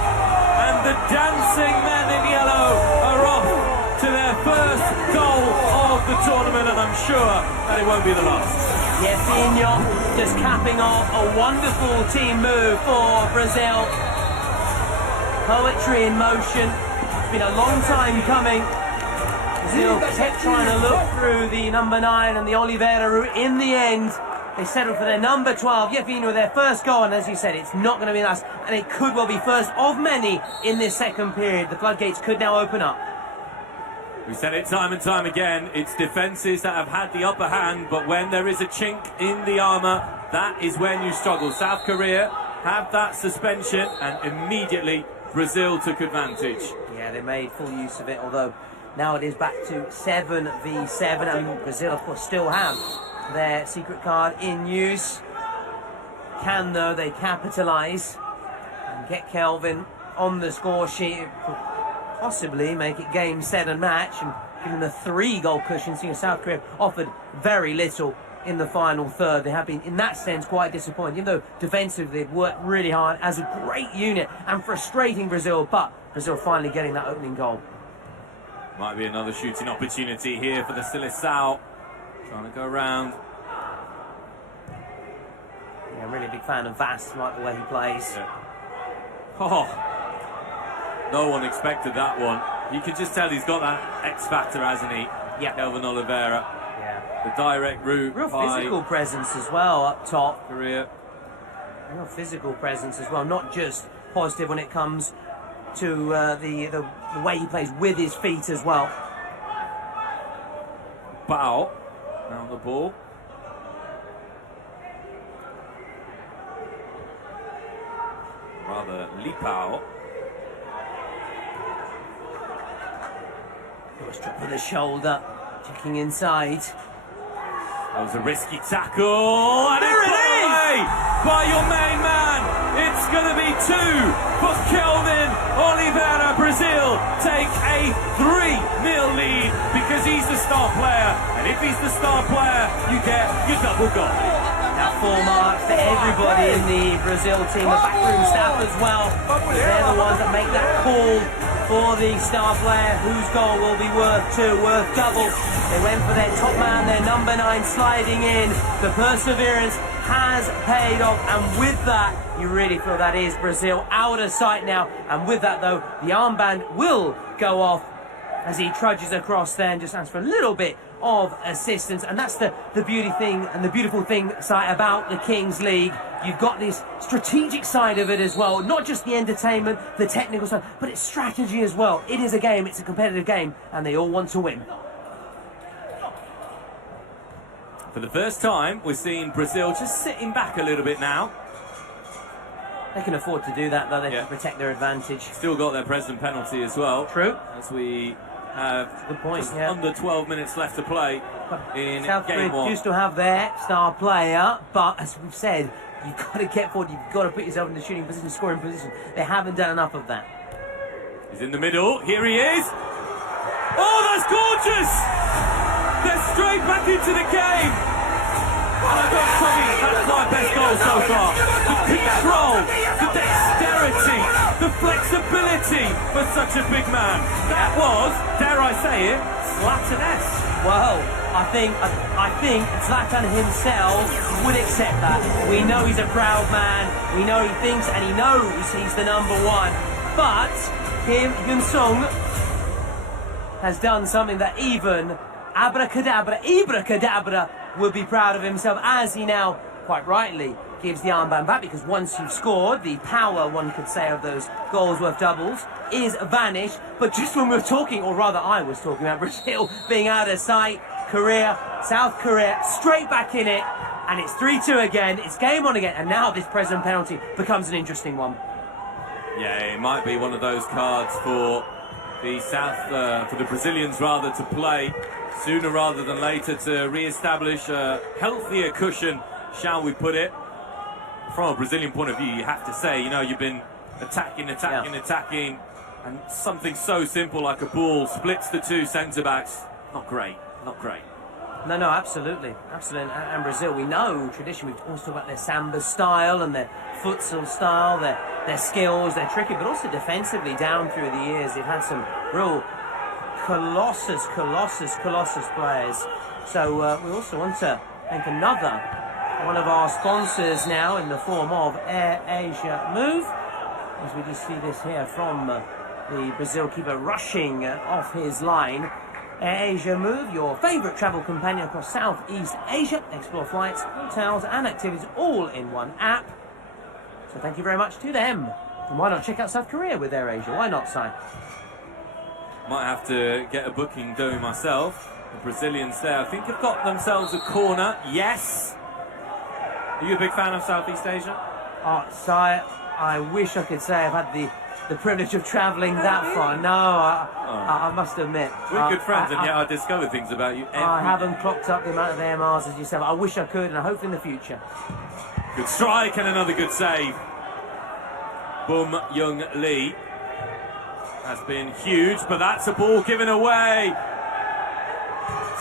And the dancing men in yellow are off to their first goal of the tournament, and I'm sure that it won't be the last. Yefinho just capping off a wonderful team move for Brazil. Poetry in motion. It's been a long time coming. Brazil kept trying to look through the number 9 and the Oliveira route. In the end, they settled for their number 12, Yefinho, with their first goal, and as you said, it's not going to be last, and it could well be first of many in this second period. The floodgates could now open up. We said it time and time again, it's defences that have had the upper hand, but when there is a chink in the armour, that is when you struggle. South Korea have that suspension, and immediately Brazil took advantage. Yeah, they made full use of it, although now it is back to 7v7, and Brazil, of course, still have their secret card in use. Can, though, they capitalise and get Kelvin on the score sheet? Possibly make it game, set and match, and give them a 3-goal cushion, seeing South Korea offered very little in the final third. They have been, in that sense, quite disappointing. Even though defensively they've worked really hard as a great unit, and frustrating Brazil, but Brazil finally getting that opening goal. Might be another shooting opportunity here for the Seleção. Trying to go around. Yeah, I'm really a big fan of Vass, like the way he plays. Yeah. Oh, no one expected that one. You can just tell he's got that X factor, hasn't he? Yeah. Kelvin Oliveira. Yeah. The direct route. Real physical presence as well up top. Korea. Real physical presence as well, not just positive when it comes to the way he plays with his feet as well. Bao on the ball. Rather, Lipao. Drop with the shoulder, checking inside. That was a risky tackle, and there it's it is! by your main man. It's going to be 2 for Kelvin Oliveira. Brazil take a 3-0 lead because he's the star player, and if he's the star player, you get your double goal. Now 4 marks for everybody in the Brazil team, the backroom staff as well. They're the ones that make that call for the star player, whose goal will be worth 2, worth double. They went for their top man, their number 9 sliding in. The perseverance has paid off, and with that, you really feel that is Brazil out of sight now. And with that, though, the armband will go off as he trudges across there and just asks for a little bit of assistance. And that's the beauty thing and the beautiful thing, Si, about the Kings League. You've got this strategic side of it as well, not just the entertainment, the technical side, but it's strategy as well. It is a game, it's a competitive game, and they all want to win. For the first time, we're seeing Brazil just sitting back a little bit now. They can afford to do that, though. They can protect their advantage. Still got their present penalty as well. True. As we Good point, just yeah. under 12 minutes left to play in South game Korea one. used to have their star player, but as we've said, you've got to get forward, you've got to put yourself in the shooting position, scoring position. They haven't done enough of that. He's in the middle. Here he is. Oh, that's gorgeous! They're straight back into the game. And I've got to tell you, that's my best goal so far. The control, the dexterity, the flexibility for such a big man. That was, dare I say it, Zlatan-esque. Well, I think Zlatan himself would accept that. We know he's a proud man. We know he thinks and he knows he's the number one. But Kim Yoon-sung has done something that even Abracadabra would be proud of himself, as he now, quite rightly, gives the armband back, because once you've scored, the power, one could say, of those goals worth doubles is vanished. But just when we were talking, or rather I was talking about Brazil being out of sight, South Korea, straight back in it, and it's 3-2 again, it's game on again, and now this present penalty becomes an interesting one. Yeah, it might be one of those cards for the Brazilians rather, to play sooner rather than later, to re-establish a healthier cushion, shall we put it. From a Brazilian point of view, you have to say, you know, you've been attacking, and something so simple like a ball splits the two centre-backs. Not great. No, absolutely. And Brazil, we know, tradition, we've always talked about their samba style and their futsal style, their skills, they're tricky, but also defensively down through the years. They've had some real colossus players. So we also want to thank another one of our sponsors now, in the form of Air Asia Move, as we just see this here from the Brazil keeper rushing off his line. Air Asia Move, your favourite travel companion across Southeast Asia. Explore flights, hotels and activities all in one app. So thank you very much to them. And why not check out South Korea with Air Asia? Why not, Si? Might have to get a booking doing myself. The Brazilians there, I think, have got themselves a corner. Yes. Are you a big fan of Southeast Asia? Si, I wish I could say I've had the privilege of travelling that far. No, I must admit. We're good friends, and yet I discover things about you every I haven't clocked up the amount of AMRs as yourself. I wish I could, and I hope in the future. Good strike and another good save. Boom Young Lee has been huge, but that's a ball given away.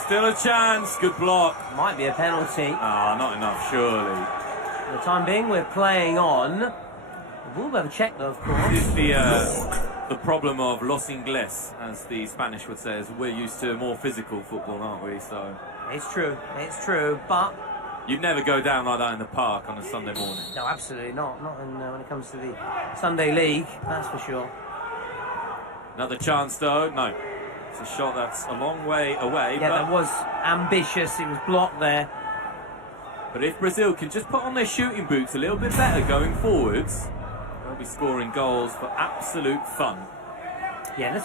Still a chance. Good block. Might be a penalty. Not enough, surely. For the time being, we're playing on. We'll have a check, though, of course. This is the problem of los ingles, as the Spanish would say, is we're used to more physical football, aren't we? So it's true, but you'd never go down like that in the park on a Sunday morning. No, absolutely not. Not when it comes to the Sunday League, that's for sure. Another chance, though. No. It's a shot that's a long way away. Yeah, that was ambitious. It was blocked there. But if Brazil can just put on their shooting boots a little bit better going forwards, they'll be scoring goals for absolute fun. Yeah,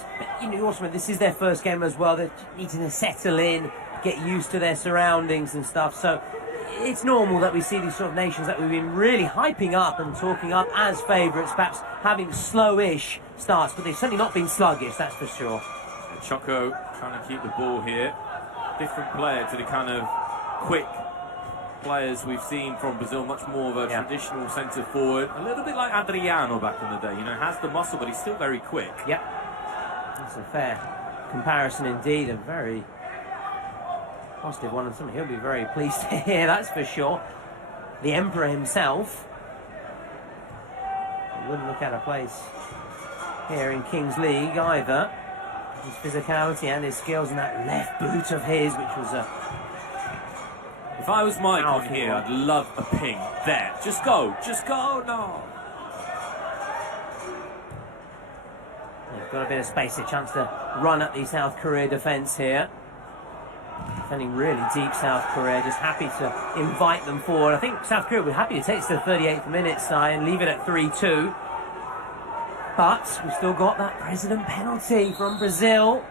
also, this is their first game as well. They're needing to settle in, get used to their surroundings and stuff. So it's normal that we see these sort of nations that we've been really hyping up and talking up as favourites, perhaps having slowish starts, but they've certainly not been sluggish, that's for sure. Choco trying to keep the ball here. Different player to the kind of quick players we've seen from Brazil, much more of a traditional centre forward. A little bit like Adriano back in the day, you know, has the muscle, but he's still very quick. Yep. That's a fair comparison indeed, a very positive one, and something he'll be very pleased to hear, that's for sure. The Emperor himself wouldn't look out of place here in Kings League either. His physicality and his skills, and that left boot of his, which was a... If I was Mike on here, I'd love a ping. There. Just go, no. They've got a bit of space, a chance to run at the South Korea defence here. Defending really deep, South Korea, just happy to invite them forward. I think South Korea would be happy to take it to the 38th minute side and leave it at 3-2. But we've still got that president penalty from Brazil.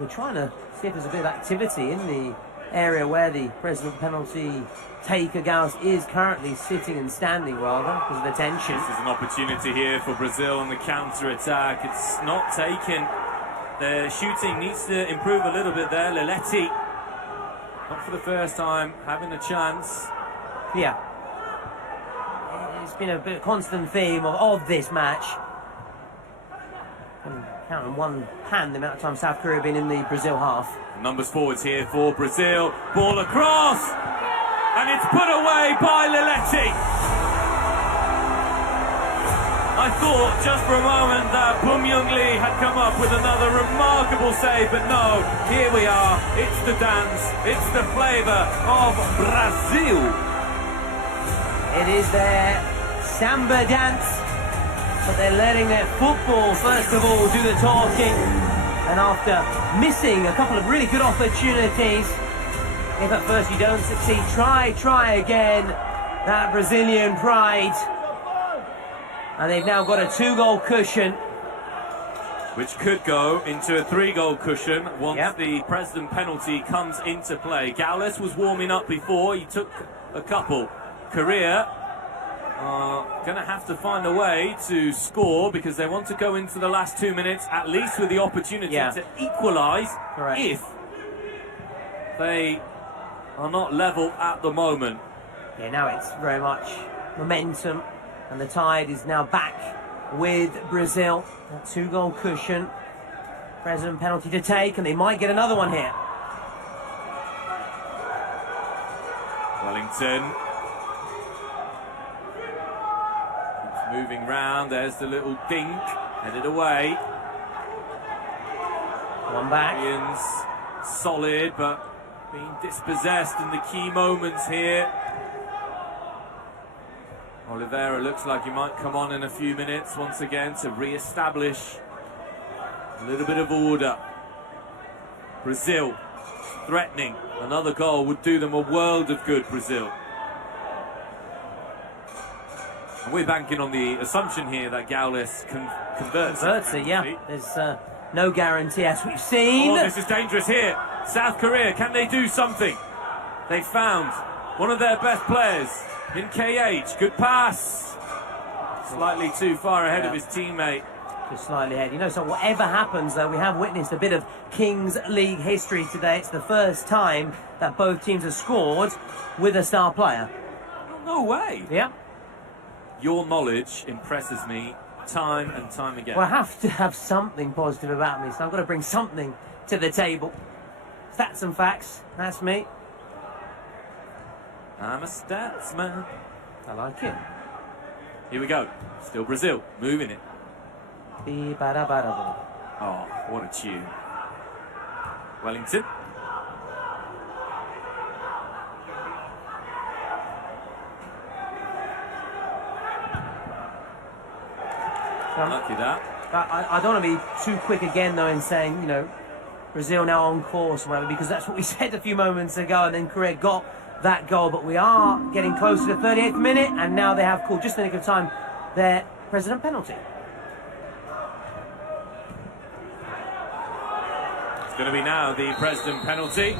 We're trying to see if there's a bit of activity in the area where the president penalty taker Gauss is currently sitting and standing, rather, because of the tension. This is an opportunity here for Brazil on the counter-attack. It's not taken. The shooting needs to improve a little bit there. Leletti, not for the first time, having a chance. Yeah. It's been a bit constant theme of this match. I can count on one hand the amount of time South Korea have been in the Brazil half. Numbers forwards here for Brazil. Ball across, and it's put away by Leletti. I thought just for a moment that Bum Young Lee had come up with another remarkable save, but no, here we are. It's the dance, it's the flavour of Brazil. It is their samba dance, but they're letting their football first of all do the talking. And after missing a couple of really good opportunities, if at first you don't succeed, try again. That Brazilian pride. And they've now got a 2-goal cushion. Which could go into a 3-goal cushion once Yep. the President penalty comes into play. Gaules was warming up before, he took a couple. Korea are going to have to find a way to score because they want to go into the last 2 minutes at least with the opportunity to equalise if they are not level at the moment. Yeah, now it's very much momentum, and the tide is now back with Brazil. A 2-goal cushion. President penalty to take, and they might get another one here. Wellington keeps moving round. There's the little dink, headed away. One back. Ian's solid, but being dispossessed in the key moments here. Oliveira looks like he might come on in a few minutes once again to re-establish a little bit of order. Brazil threatening. Another goal would do them a world of good, Brazil. And we're banking on the assumption here that Gaules converts it, yeah. There's no guarantee, as we've seen. Oh, this is dangerous here. South Korea, can they do something? They found one of their best players in KH. Good pass. Slightly too far ahead of his teammate. Just slightly ahead. You know, so whatever happens, though, we have witnessed a bit of Kings League history today. It's the first time that both teams have scored with a star player. No way. Yeah. Your knowledge impresses me time and time again. Well, I have to have something positive about me, so I've got to bring something to the table. Stats and facts. That's me. I'm a statsman. I like it. Here we go. Still Brazil. Moving it. Be-ba-da-ba-da-ba. Oh, what a tune. Wellington. Lucky that. I don't want to be too quick again, though, in saying, you know, Brazil now on course, or whatever, because that's what we said a few moments ago, and then Korea got that goal. But we are getting close to the 38th minute, and now they have called, just in the nick of time, their President penalty. It's going to be now the President penalty.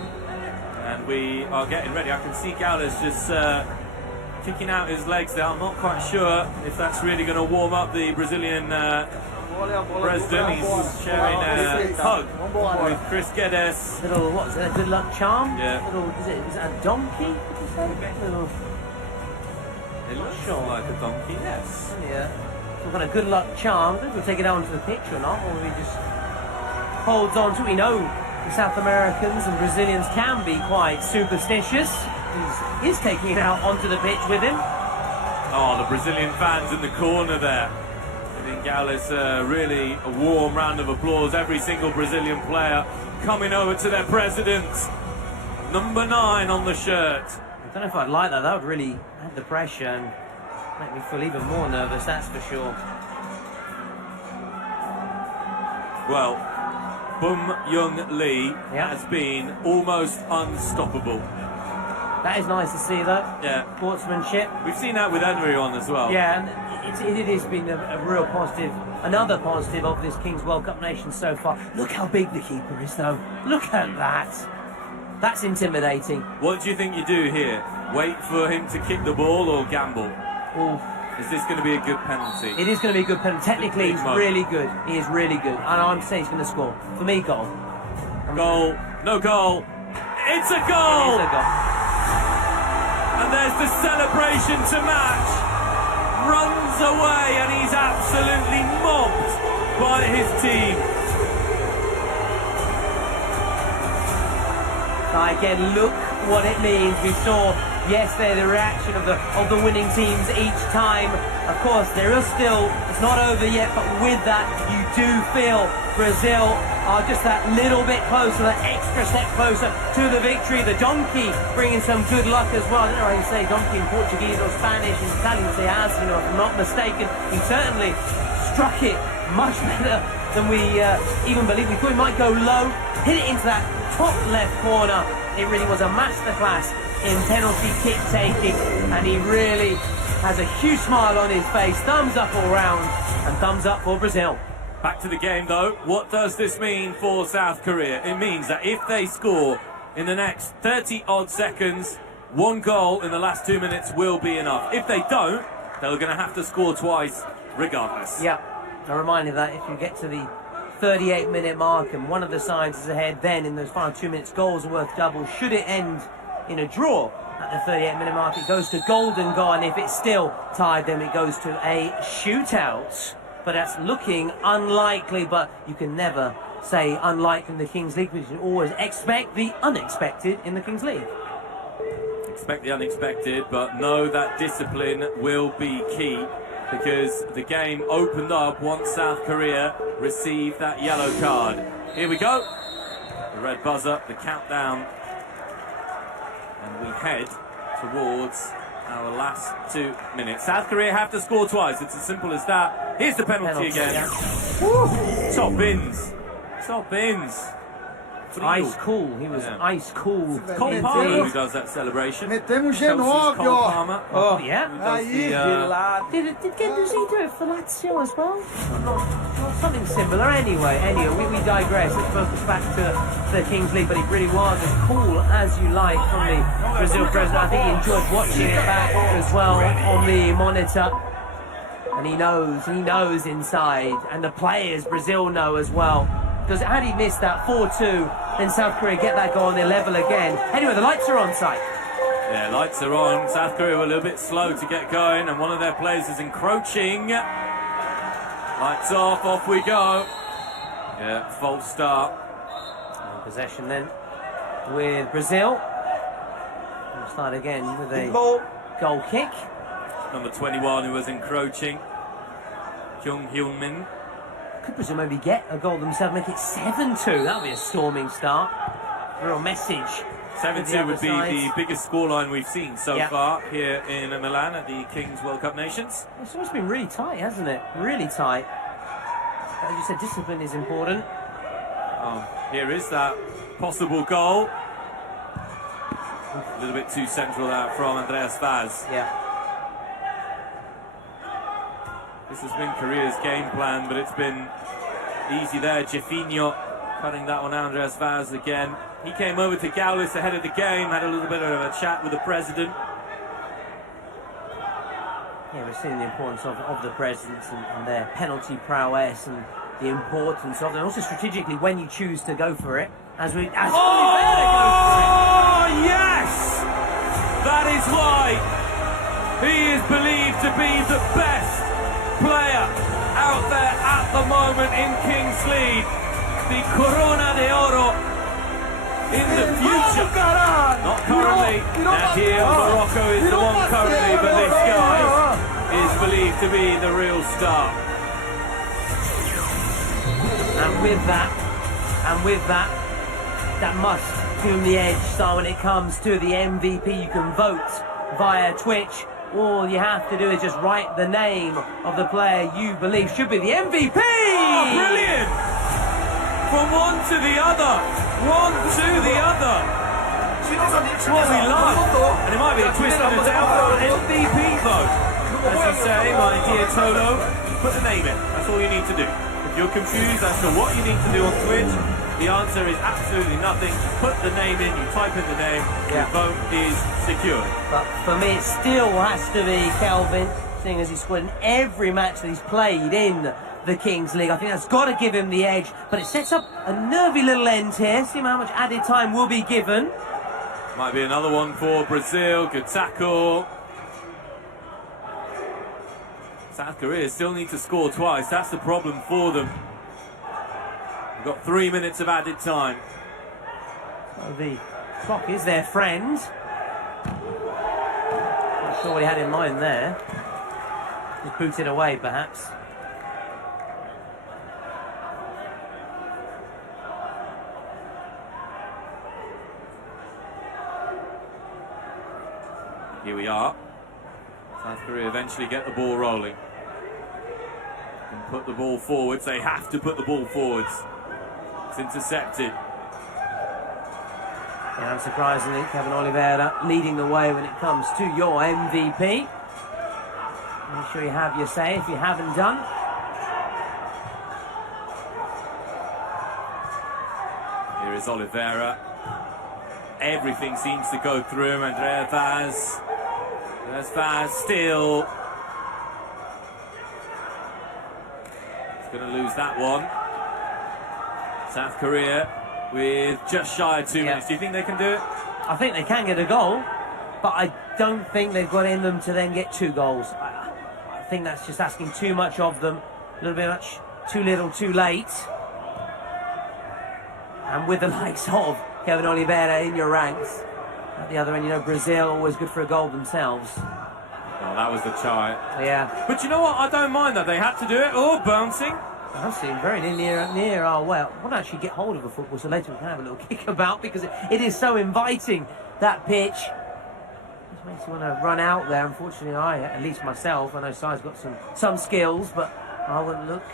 And we are getting ready. I can see Gaules just kicking out his legs there. I'm not quite sure if that's really going to warm up the Brazilian President. He's sharing a hug with Chris Guedes. Little, what is it, a good luck charm? Yeah. Little, is it a donkey? Did you say? Little, It looks like a donkey, yes. yeah. Some kind of good luck charm. I don't know if we'll take it out onto the pitch or not, or we just holds on to it. We know the South Americans and Brazilians can be quite superstitious. He's taking it out onto the pitch with him. Oh, the Brazilian fans in the corner there. Giving Gaules really a warm round of applause. Every single Brazilian player coming over to their president. Number 9 on the shirt. I don't know if I'd like that. That would really add the pressure and make me feel even more nervous, that's for sure. Well, Bum Young Lee has been almost unstoppable. That is nice to see, though. Yeah. Sportsmanship. We've seen that with Henry on as well. Yeah, and it has been a real positive, another positive of this Kings World Cup nation so far. Look how big the keeper is, though. Look at that. That's intimidating. What do you think you do here? Wait for him to kick the ball or gamble? Oh, Is this going to be a good penalty? It is going to be a good penalty. Technically, he's moment. really good. He is really good. And I'm saying he's going to score. For me, goal. Goal. No goal. It's a goal! It is a goal. And there's the celebration to match. Runs away and he's absolutely mobbed by his team. Again, look what it means. We saw yesterday the reaction of the winning teams each time. Of course, there is still, it's not over yet, but with that, you do feel Brazil are just that little bit closer, that extra step closer to the victory. The donkey bringing some good luck as well. I don't know how you say donkey in Portuguese or Spanish. In Italian, say as, if I'm not mistaken. He certainly struck it much better than we even believed. We thought he might go low, hit it into that top left corner. It really was a masterclass in penalty kick taking, and he really has a huge smile on his face. Thumbs up all round, and thumbs up for Brazil. Back to the game though. What does this mean for South Korea? It means that if they score in the next 30 odd seconds, one goal in the last 2 minutes will be enough. If they don't, they're going to have to score twice regardless. Yeah, a reminder that if you get to the 38-minute mark and one of the sides is ahead, then in those final 2 minutes, goals are worth double. Should it end in a draw at the 38-minute mark, it goes to golden goal, and if it's still tied, then it goes to a shootout. But that's looking unlikely, but you can never say unlikely in the Kings League, because you always expect the unexpected in the Kings League. Expect the unexpected, but know that discipline will be key, because the game opened up once South Korea received that yellow card. Here we go. The red buzzer, the countdown. And we head towards our last 2 minutes. South Korea have to score twice. It's as simple as that. Here's the penalty again. Yeah. Woo! Top bins. Top bins. Ice cool. He was ice cool. Cole Palmer who does that celebration. Metemos Coach G9, Cole ó. Palmer. Oh, yeah. Who does Aí, the, Did Gendouzi do it for Lazio as well? Not something similar. Anyway, we digress. Let's focus back to the Kings League, but it really was as cool as you like from the Brazil president. I think he enjoyed watching it back as well on the monitor. And he knows inside, and the players, Brazil know as well. Because had he missed that 4-2, then South Korea get that goal and they level again. Anyway, the lights are on site. Yeah, lights are on. South Korea were a little bit slow to get going, and one of their players is encroaching. Lights off we go. Yeah, false start. Possession then with Brazil. We'll start again with a goal kick. Number 21 who was encroaching. Jung Hyun-min. Could Brazil maybe get a goal themselves, make it 7-2. That would be a storming start. Real message. 7-2 would be the biggest scoreline we've seen so Yeah. far here in Milan at the Kings World Cup Nations. It's always been really tight, hasn't it? Really tight. As you said, discipline is important. Here is that possible goal. A little bit too central that from Andreas Vaz. Yeah. This has been Korea's game plan, but it's been easy there. Jefinho cutting that one out. Andreas Vaz again. He came over to Gaulis ahead of the game, had a little bit of a chat with the president. Yeah, we're seeing the importance of the presidents and their penalty prowess and the importance of them. Also strategically when you choose to go for it. As Oliveira goes for it. Oh, yes! That is why he is believed to be the best player out there at the moment in Kings League. The Corona de Oro in the future. Not currently. Nadir Morocco is the one currently, but this guy is believed to be the real star. And with that, that must give him the edge. So when it comes to the MVP, you can vote via Twitch. All you have to do is just write the name of the player you believe should be the MVP. Oh, brilliant! From one to the other. One to the other. It's what we love. And it might be a twist of the tail for an MVP vote. As you say, my dear Tolo, put the name in. That's all you need to do. If you're confused as to what you need to do on Twitch, the answer is absolutely nothing. Put the name in, you type in the name, your vote is secured. But for me, it still has to be Kelvin. seeing as he scored in every match that he's played in the Kings League. I think that's got to give him the edge, but it sets up a nervy little end here. See how much added time will be given. Might be another one for Brazil. Good tackle. South Korea still need to score twice. That's the problem for them. We've got 3 minutes of added time. So the clock is their friend. Not sure what he had in mind there. Just booted away, perhaps. Here we are. South Korea eventually get the ball rolling. And put the ball forwards. They have to put the ball forwards. It's intercepted. Yeah, unsurprisingly, Kevin Oliveira leading the way when it comes to your MVP. Make sure you have your say if you haven't done. Here is Oliveira. Everything seems to go through him. Andrea Vaz. There's Vaz still. He's going to lose that one. South Korea with just shy of 2 minutes. Do you think they can do it? I think they can get a goal, but I don't think they've got in them to then get 2 goals. I think that's just asking too much of them. A little bit much, too little, too late. And with the likes of Kevin Oliveira in your ranks, at the other end, you know, Brazil always good for a goal themselves. Oh, that was the try. Yeah. But you know what? I don't mind that. They had to do it. Oh, bouncing. I'm seeing very near our well. I want to actually get hold of a football so later we can have a little kick about because it is so inviting, that pitch. Just makes you want to run out there. Unfortunately, at least myself, I know Sai's got some skills, but I wouldn't look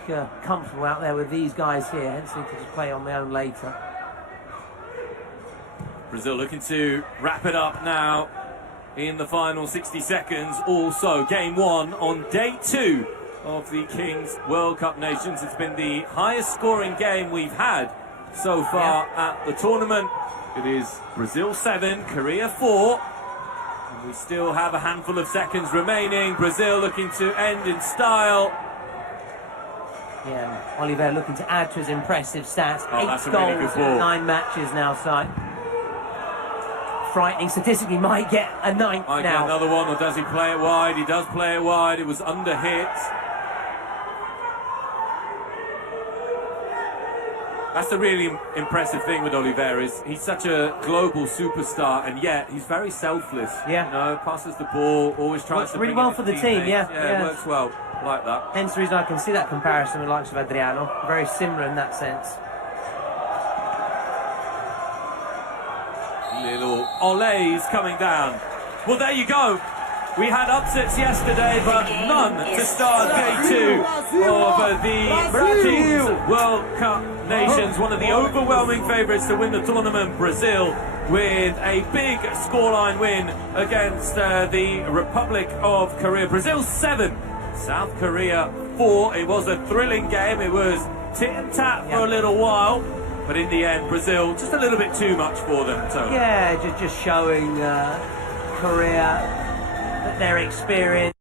comfortable out there with these guys here. Hence, need to just play on my own later. Brazil looking to wrap it up now in the final 60 seconds. Also, game 1 on day 2 of the Kings World Cup Nations. It's been the highest scoring game we've had so far at the tournament. It is Brazil 7, Korea 4. And we still have a handful of seconds remaining. Brazil looking to end in style. Yeah, and Oliveira looking to add to his impressive stats. Oh, 8 that's a goals really good ball. in 9 matches now, Si. Frightening. Statistically, might get a 9th Might now. get another one, or does he play it wide? He does play it wide. It was under hit. That's the really impressive thing with Oliveira, is he's such a global superstar, and yet he's very selfless. Yeah. You know, passes the ball, always tries Works to really bring well it for to the team, teammates. yeah. It works well. I like that. Hence the reason I can see that comparison with the likes of Adriano. Very similar in that sense. Little Ole's coming down. Well, there you go. We had upsets yesterday, but none to start day 2 of the Kings World Cup Nations. One of the overwhelming favourites to win the tournament, Brazil, with a big scoreline win against the Republic of Korea. Brazil 7, South Korea 4. It was a thrilling game. It was tit and tat for a little while. But in the end, Brazil, just a little bit too much for them. Yeah, just showing Korea that their experience.